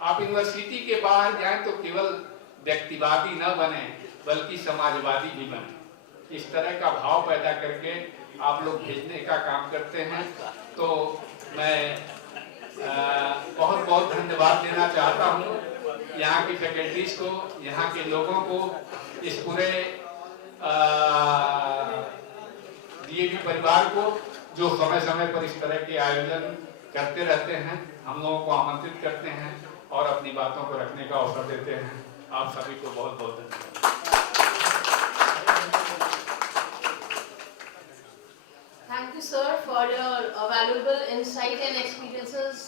आप यूनिवर्सिटी के बाहर जाएं तो केवल व्यक्तिवादी न बने, बल्कि समाजवादी भी बने। इस तरह का भाव पैदा करके आप लोग भेजने का काम करते हैं। तो मैं बहुत बहुत धन्यवाद देना चाहता हूँ यहाँ की फैकल्टीज को, यहाँ के लोगों को, इस पूरे डीएवी परिवार को, जो समय समय पर इस तरह के आयोजन करते रहते हैं, हम लोगों को आमंत्रित करते हैं और अपनी बातों को रखने का अवसर देते हैं। आप सभी को बहुत बहुत धन्यवाद। Thank you, sir, for your valuable insight and experiences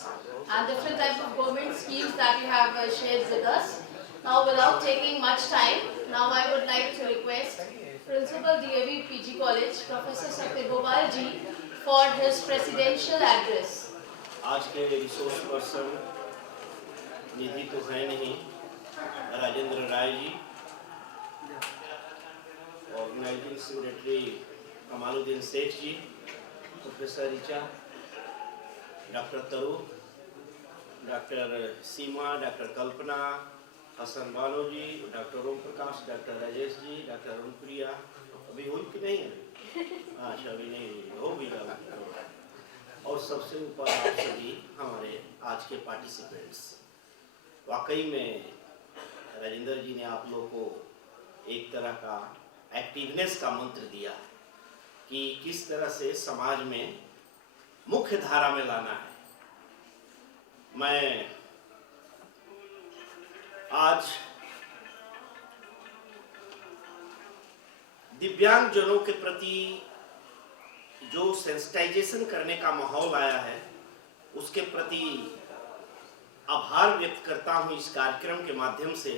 and different types of government schemes that you have shared with us. Now, without taking much time, now I would like to request Principal DAV PG College, Professor Satyagopal ji, for his presidential address. आज के resource person निधि तो है नहीं, Rajendra Rai ji, organising secretary Kamaluddin Sheikh जी, professor Richa, doctor तरु, doctor सीमा, doctor कल्पना, हसन बानो जी, doctor Om Prakash, doctor Rajesh ji, doctor अरुणप्रिया, अभी हुई कि नहीं है? अच्छा, अभी नहीं हुई, हो भी जाओगी। और सबसे ऊपर आप सभी हमारे आज के पार्टिसिपेंट्स, वाकई में राजेंद्र जी ने आप लोगों को एक तरह का एक्टिवनेस का मंत्र दिया कि किस तरह से समाज में मुख्य धारा में लाना है। मैं आज दिव्यांगजनों के प्रति जो सेंसिटाइजेशन करने का माहौल आया है, उसके प्रति आभार व्यक्त करता हूं इस कार्यक्रम के माध्यम से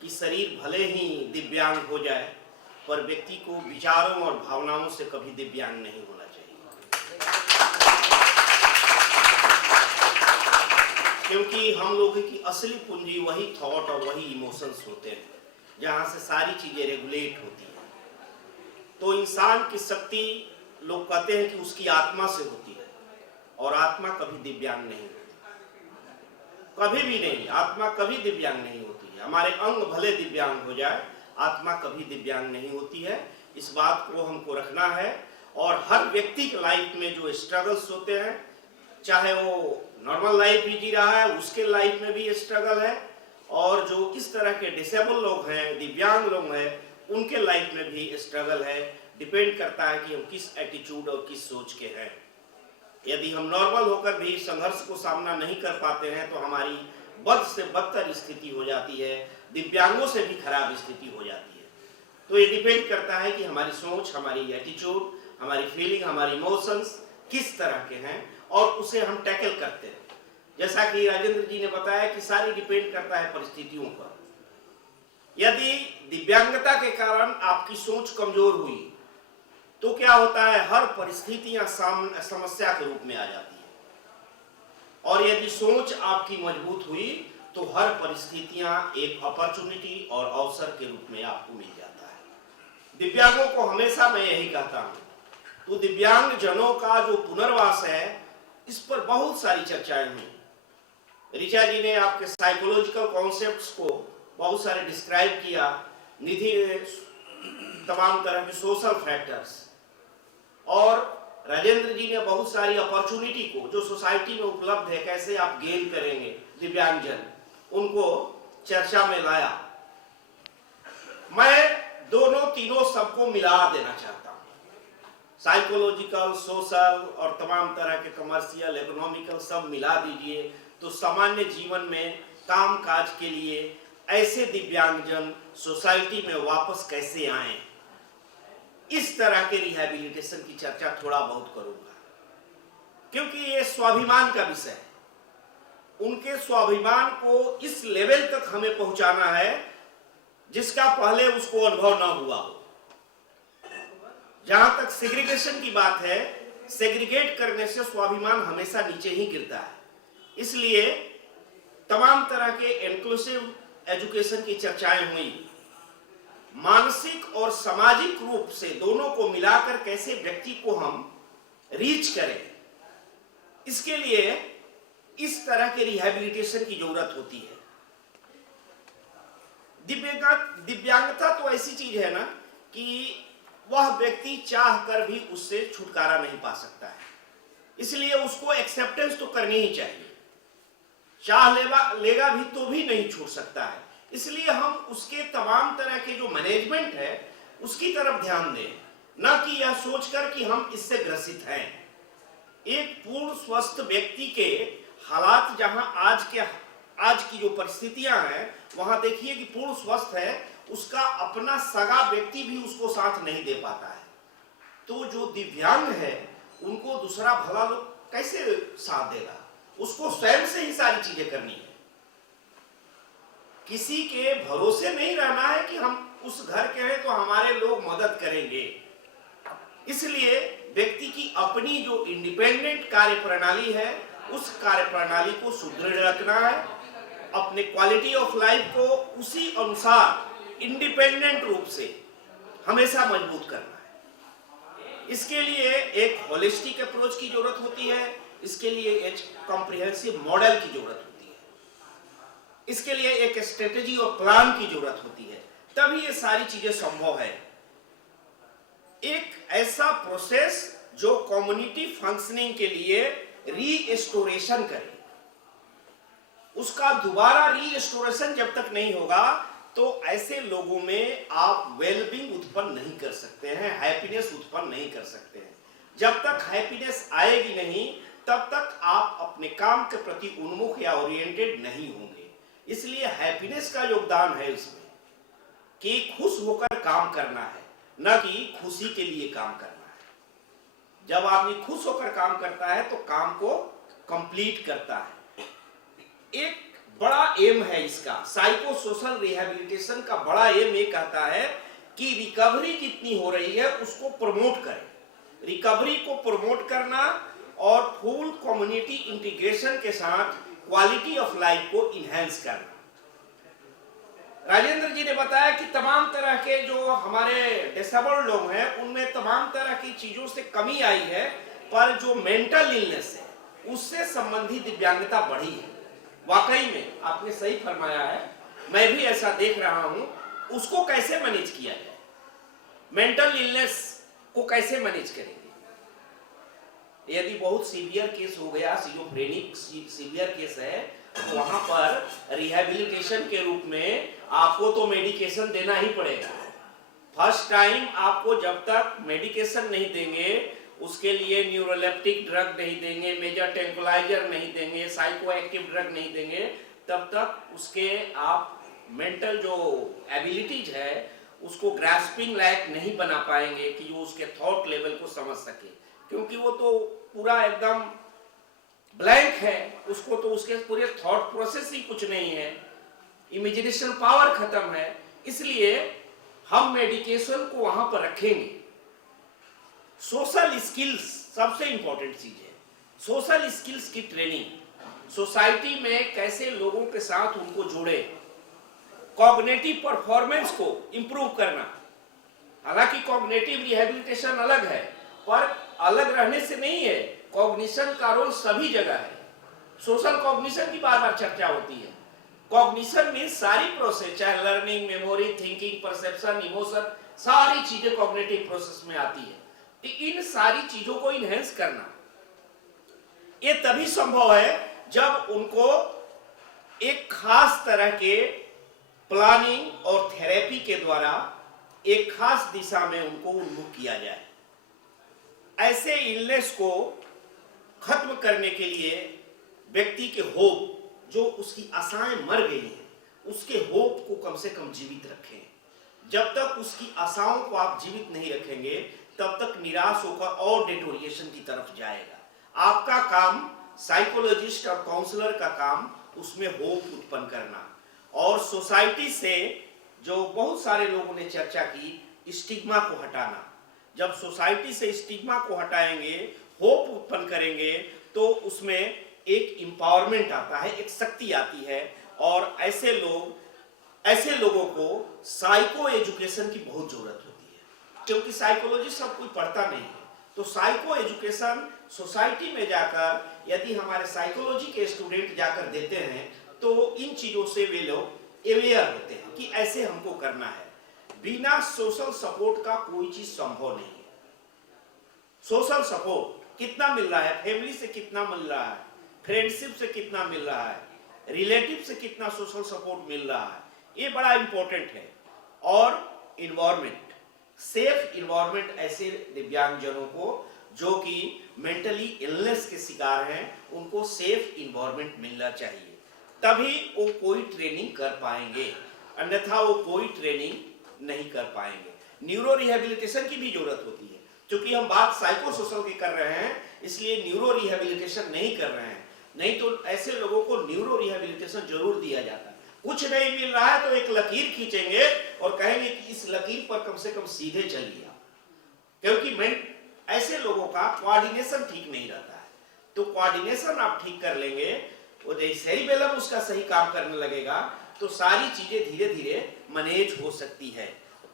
कि शरीर भले ही दिव्यांग हो जाए, पर व्यक्ति को विचारों और भावनाओं से कभी दिव्यांग नहीं होना चाहिए, क्योंकि हम लोगों की असली पूंजी वही थॉट और वही इमोशंस होते हैं, जहां से सारी चीजें रेगुलेट होती हैं। तो इंसान की शक्ति, लोग कहते हैं कि उसकी आत्मा से होती है, और आत्मा कभी दिव्यांग नहीं होती, कभी भी नहीं। आत्मा कभी दिव्यांग नहीं होती है। हमारे अंग भले दिव्यांग हो जाए, आत्मा कभी दिव्यांग नहीं होती है। इस बात को हमको रखना है और हर व्यक्ति के लाइफ में जो स्ट्रगल्स होते हैं, चाहे वो नॉर्मल लाइफ भी जी रहा है उसके लाइफ में भी स्ट्रगल है, और जो इस तरह के डिसेबल लोग हैं, दिव्यांग लोग हैं, उनके लाइफ में भी स्ट्रगल है। डिपेंड करता है कि हम किस एटीट्यूड और किस सोच के हैं। यदि हम नॉर्मल होकर भी संघर्ष को सामना नहीं कर पाते हैं तो हमारी बद से बदतर स्थिति हो जाती है, दिव्यांगों से भी खराब स्थिति हो जाती है। तो ये डिपेंड करता है कि हमारी सोच, हमारी एटीट्यूड, हमारी फीलिंग, हमारी इमोशंस किस तरह के हैं और उसे हम टैकल करते हैं। जैसा कि राजेंद्र जी ने बताया कि सारी डिपेंड करता है परिस्थितियों पर। यदि दिव्यांगता के कारण आपकी सोच कमजोर हुई तो क्या होता है, हर परिस्थितियां समस्या के रूप में आ जाती है, और यदि सोच आपकी मजबूत हुई तो हर परिस्थितियां एक अपॉर्चुनिटी और अवसर के रूप में आपको मिल जाता है। दिव्यांगों को हमेशा मैं यही कहता हूं, तो दिव्यांग जनों का जो पुनर्वास है इस पर बहुत सारी चर्चाएं हुई। ऋचा जी ने आपके साइकोलॉजिकल कॉन्सेप्ट्स को बहुत सारे डिस्क्राइब किया, निधि ने तमाम तरह के सोशल फैक्टर्स, और राजेंद्र जी ने बहुत सारी अपॉर्चुनिटी को जो सोसाइटी में उपलब्ध है कैसे आप गेन करेंगे दिव्यांगजन, उनको चर्चा में लाया। मैं दोनों तीनों सबको मिला देना चाहता हूं, साइकोलॉजिकल, सोशल और तमाम तरह के कमर्शियल, इकोनॉमिकल सब मिला दीजिए तो सामान्य जीवन में काम काज के लिए ऐसे दिव्यांगजन सोसाइटी में वापस कैसे आए, इस तरह के रिहैबिलिटेशन की चर्चा थोड़ा बहुत करूंगा, क्योंकि ये स्वाभिमान का विषय है। उनके स्वाभिमान को इस लेवल तक हमें पहुंचाना है जिसका पहले उसको अनुभव न हुआ हो। जहां तक सेग्रीगेशन की बात है, सेग्रीगेट करने से स्वाभिमान हमेशा नीचे ही गिरता है। इसलिए तमाम तरह के इंक्लूसिव एजुकेशन की चर्चाएं हुई। मानसिक और सामाजिक रूप से दोनों को मिलाकर कैसे व्यक्ति को हम रीच करें, इसके लिए इस तरह के रिहैबिलिटेशन की जरूरत होती है। दिव्यांगता तो ऐसी चीज है ना कि वह व्यक्ति चाह कर भी उससे छुटकारा नहीं पा सकता है, इसलिए उसको एक्सेप्टेंस तो करनी ही चाहिए। चाह लेगा भी तो भी नहीं छूट सकता है, इसलिए हम उसके तमाम तरह के जो मैनेजमेंट है उसकी तरफ ध्यान दें, न कि यह सोचकर कि हम इससे ग्रसित हैं। एक पूर्ण स्वस्थ व्यक्ति के हालात जहां आज की जो परिस्थितियां हैं वहां देखिए कि पूर्ण स्वस्थ है, उसका अपना सगा व्यक्ति भी उसको साथ नहीं दे पाता है। तो जो दिव्यांग है उनको दूसरा भला लोग कैसे साथ देगा, उसको स्वयं से ही सारी चीजें करनी है। किसी के भरोसे नहीं रहना है कि हम उस घर के हैं तो हमारे लोग मदद करेंगे। इसलिए व्यक्ति की अपनी जो इंडिपेंडेंट कार्य प्रणाली है उस कार्य प्रणाली को सुदृढ़ रखना है, अपने क्वालिटी ऑफ लाइफ को उसी अनुसार इंडिपेंडेंट रूप से हमेशा मजबूत करना है। इसके लिए एक होलिस्टिक अप्रोच की जरूरत होती है, इसके लिए एक कॉम्प्रिहेंसिव मॉडल की जरूरत होती है, इसके लिए एक स्ट्रेटेजी और प्लान की जरूरत होती है, तभी ये सारी चीजें संभव है। एक ऐसा प्रोसेस जो कम्युनिटी फंक्शनिंग के लिए रीस्टोरेशन करे, उसका दोबारा रीस्टोरेशन जब तक नहीं होगा तो ऐसे लोगों में आप वेलबींग उत्पन्न नहीं कर सकते हैं, हैप्पीनेस उत्पन्न नहीं कर सकते हैं। जब तक हैप्पीनेस आएगी नहीं तब तक आप अपने काम के प्रति उन्मुख या ओरिएंटेड नहीं होंगे। इसलिए हैप्पीनेस का योगदान है इसमें कि खुश होकर काम करना है, न कि खुशी के लिए काम करना है। जब आदमी खुश होकर काम करता है तो काम को कंप्लीट करता है। एक बड़ा एम है इसका, साइको सोशल रिहैबिलिटेशन का बड़ा एम ये कहता है कि रिकवरी जितनी हो रही है उसको प्रमोट करें, रिकवरी को प्रमोट करना और फुल कम्युनिटी इंटीग्रेशन के साथ क्वालिटी ऑफ लाइफ को इनहेंस करना। राजेंद्र जी ने बताया कि तमाम तरह के जो हमारे डिसेबल्ड लोग हैं उनमें तमाम तरह की चीजों से कमी आई है, पर जो मेंटल इलनेस है उससे संबंधित दिव्यांगता बढ़ी है। वाकई में आपने सही फरमाया है, मैं भी ऐसा देख रहा हूं। उसको कैसे मैनेज किया जाए, मेंटल इलनेस को कैसे मैनेज करेंगे? यदि बहुत सीवियर केस हो गया, सिजोफ्रेनिक सीवियर केस है, तो वहां पर रिहैबिलिटेशन के रूप में आपको तो मेडिकेशन देना ही पड़ेगा। फर्स्ट टाइम आपको जब तक मेडिकेशन नहीं देंगे, उसके लिए न्यूरोलेप्टिक ड्रग नहीं देंगे, मेजर ट्रैंक्विलाइजर नहीं देंगे, साइको एक्टिव ड्रग नहीं देंगे, तब तक उसके आप मेंटल जो एबिलिटीज है उसको ग्रास्पिंग लायक नहीं बना पाएंगे कि वो उसके थॉट लेवल को समझ सके, क्योंकि वो तो पूरा एकदम ब्लैंक है, उसको तो उसके पूरे थॉट प्रोसेस ही कुछ नहीं है, इमेजिनेशन पावर खत्म है। इसलिए हम मेडिकेशन को वहां पर रखेंगे। सोशल स्किल्स सबसे इंपॉर्टेंट चीज है। सोशल स्किल्स की ट्रेनिंग, सोसाइटी में कैसे लोगों के साथ उनको जोड़े, कॉग्निटिव परफॉर्मेंस को इंप्रूव करना। हालांकि कॉग्निटिव रिहैबिलिटेशन अलग है, पर अलग रहने से नहीं है, कॉग्निशन का रोल सभी जगह है। सोशल कॉग्निशन की बार बार चर्चा होती है। कॉग्निशन में सारी प्रोसेस, चाहे learning, memory, thinking, perception, emotion, सारी चीजें कॉग्निटिव प्रोसेस में आती है। इन सारी चीजों को इनहेंस करना ये तभी संभव है जब उनको एक खास तरह के प्लानिंग और थेरेपी के द्वारा एक खास दिशा में उनको उन्मुख किया जाए। ऐसे इलनेस को खत्म करने के लिए व्यक्ति के होप, जो उसकी आशाएं मर गई हैं, उसके होप को कम से कम जीवित रखें। जब तक उसकी आशाओं को आप जीवित नहीं रखेंगे, तब तक निराश होकर और डिटोरिएशन की तरफ जाएगा। आपका काम, साइकोलॉजिस्ट और काउंसलर का काम, उसमें होप उत्पन्न करना। और सोसाइटी से जो बहुत सारे लोगों ने चर्चा की, स्टिग्मा को हटाना। जब सोसाइटी से स्टिग्मा को हटाएंगे, होप उत्पन्न करेंगे, तो उसमें एक एम्पावरमेंट आता है, एक शक्ति आती है। और ऐसे लोगों को साइको एजुकेशन की बहुत जरूरत होती है, क्योंकि साइकोलॉजी सब कोई पढ़ता नहीं है। तो साइको एजुकेशन सोसाइटी में जाकर यदि हमारे साइकोलॉजी के स्टूडेंट जाकर देते हैं, तो इन चीजों से वे लोग अवेयर होते हैं कि ऐसे हमको करना है। बिना सोशल सपोर्ट का कोई चीज संभव नहीं है। सोशल सपोर्ट कितना मिल रहा है, फैमिली से कितना मिल रहा है, फ्रेंडशिप से कितना मिल रहा है, रिलेटिव से कितना सोशल सपोर्ट मिल रहा है, ये बड़ा इंपॉर्टेंट है। और इन्वायरमेंट, सेफ इन्वायरमेंट ऐसे दिव्यांगजनों को जो कि मेंटली इलनेस के शिकार हैं, उनको सेफ इन्वायरमेंट मिलना चाहिए, तभी वो कोई ट्रेनिंग कर पाएंगे, अन्यथा वो कोई ट्रेनिंग नहीं कर पाएंगे। न्यूरो रिहैबिलिटेशन की भी जरूरत होती है, क्योंकि हम बात साइको सोशल की कर रहे हैं, इसलिए न्यूरो रिहैबिलिटेशन नहीं कर रहे हैं। नहीं तो ऐसे लोगों को न्यूरो रिहैबिलिटेशन जरूर दिया जाता है। कुछ नहीं मिल रहा है तो एक लकीर खींचेंगे और कहेंगे कि इस लकीर पर कम से कम सीधे चलिए आप, क्योंकि ऐसे लोगों का कोऑर्डिनेशन ठीक नहीं रहता है। तो कोऑर्डिनेशन आप ठीक कर लेंगे, वो सेरिबेलम उसका सही काम करने लगेगा, तो सारी चीजें धीरे धीरे मैनेज हो सकती है।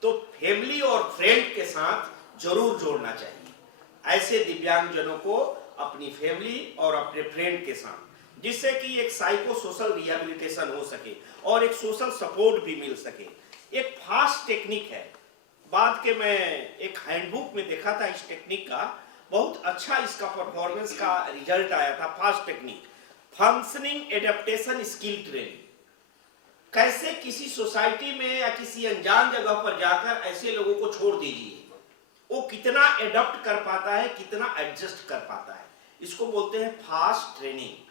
तो फैमिली और फ्रेंड के साथ जरूर जोड़ना चाहिए ऐसे दिव्यांगजनों को, अपनी फैमिली और अपने फ्रेंड के साथ, जिससे कि एक साइको सोशल रिहैबिलिटेशन हो सके और एक सोशल सपोर्ट भी मिल सके। एक फास्ट टेक्निक है, बाद के मैं एक हैंडबुक में देखा था इस टेक्निक का, बहुत अच्छा इसका परफॉर्मेंस का रिजल्ट आया था। Fast technique, functioning adaptation skill training. कैसे किसी सोसाइटी में या किसी अनजान जगह पर जाकर ऐसे लोगों को छोड़ दीजिए, वो कितना एडप्ट कर पाता है, कितना एडजस्ट कर पाता है, इसको बोलते हैं फास्ट ट्रेनिंग,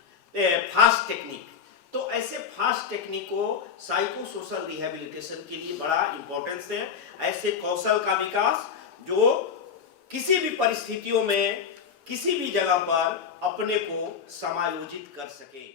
फास्ट टेक्निक। तो ऐसे फास्ट टेक्निक को साइको सोशल रिहैबिलिटेशन के लिए बड़ा इंपॉर्टेंस है। ऐसे कौशल का विकास जो किसी भी परिस्थितियों में, किसी भी जगह पर अपने को समायोजित कर सके।